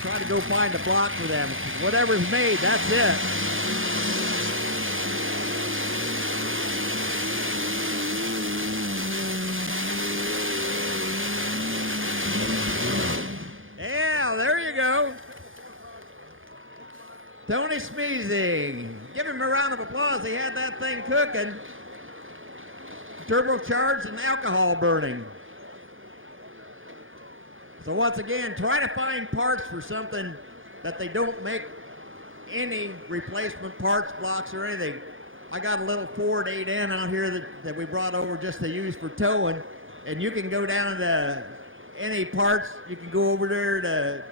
try to go find a block for them. Whatever's made, that's it. Yeah, there you go. Tony Smeezy. Give him a round of applause. He had that thing cooking. Turbocharged and alcohol burning. So once again, try to find parts for something that they don't make any replacement parts, blocks, or anything. I got a little Ford 8N out here that we brought over just to use for towing, and you can go down to any parts, you can go over there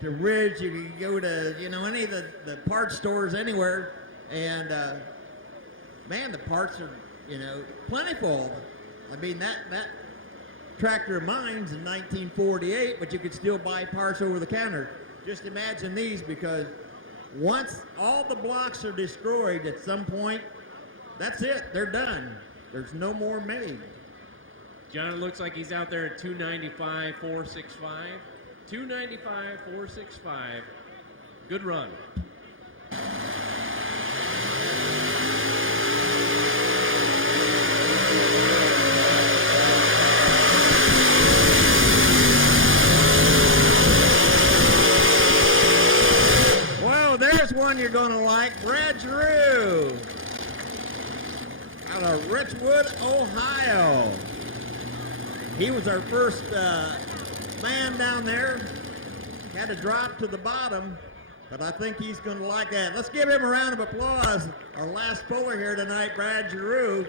to Ridge. You can go to any of the parts stores anywhere, and man, the parts are plentiful. I mean that tractor of mine's in 1948, but you could still buy parts over the counter. Just imagine these, because once all the blocks are destroyed at some point, that's it. They're done. There's no more made. John, it looks like he's out there at 295, 465. 295, 465. Good run. Well, there's one you're going to like. Brad Giroux out of Richwood, Ohio. He was our first man down there. Had to drop to the bottom, but I think he's going to like that. Let's give him a round of applause. Our last puller here tonight, Brad Giroux.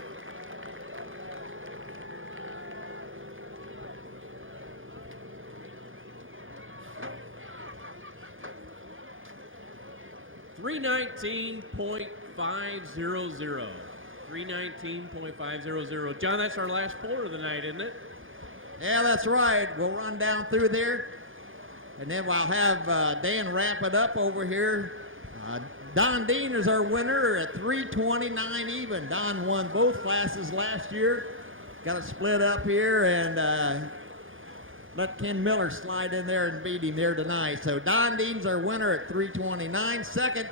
$319.500. 319.500. John, that's our last puller of the night, isn't it? Yeah, that's right. We'll run down through there, and then we'll have Dan wrap it up over here. Don Dean is our winner at 329 even. Don won both classes last year. Got it split up here, and let Ken Miller slide in there and beat him there tonight. So Don Dean's our winner at 329. Second,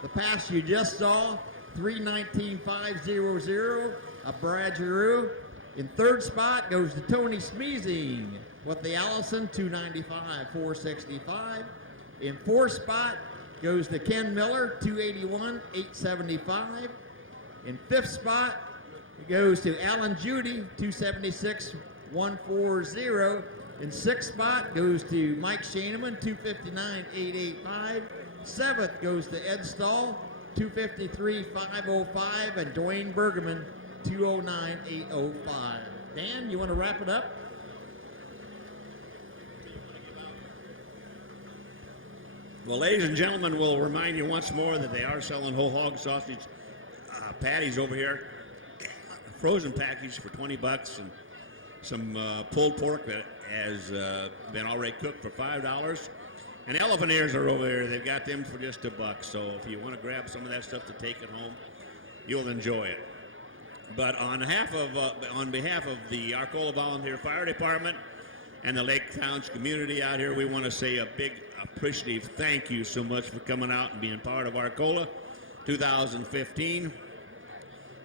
the pass you just saw, 319.500, a Brad Giroux. In third spot goes to Tony Smeezing with the Allison, 295.465. In fourth spot goes to Ken Miller, 281.875. In fifth spot it goes to Alan Judy, 276.140. In sixth spot goes to Mike Shaneman, 259.885. Seventh goes to Ed Stahl, 253.505, and Dwayne Bergerman, 209.805. Dan, you want to wrap it up? Well, ladies and gentlemen, we'll remind you once more that they are selling whole hog sausage patties over here. Frozen package for $20, and some pulled pork that has been already cooked for $5. And elephant ears are over there. They've got them for just $1. So if you want to grab some of that stuff to take it home, you'll enjoy it. But on behalf of the Arcola Volunteer Fire Department and the Lake Towns community out here, we want to say a big appreciative thank you so much for coming out and being part of Arcola 2015.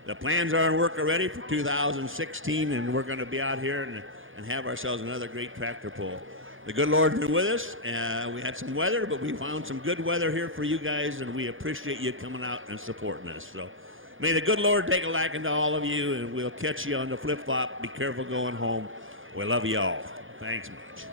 The plans are in work already for 2016, and we're going to be out here and have ourselves another great tractor pull. The good Lord's been with us. We had some weather, but we found some good weather here for you guys, and we appreciate you coming out and supporting us. So may the good Lord take a liking to all of you, and we'll catch you on the flip-flop. Be careful going home. We love you all. Thanks much.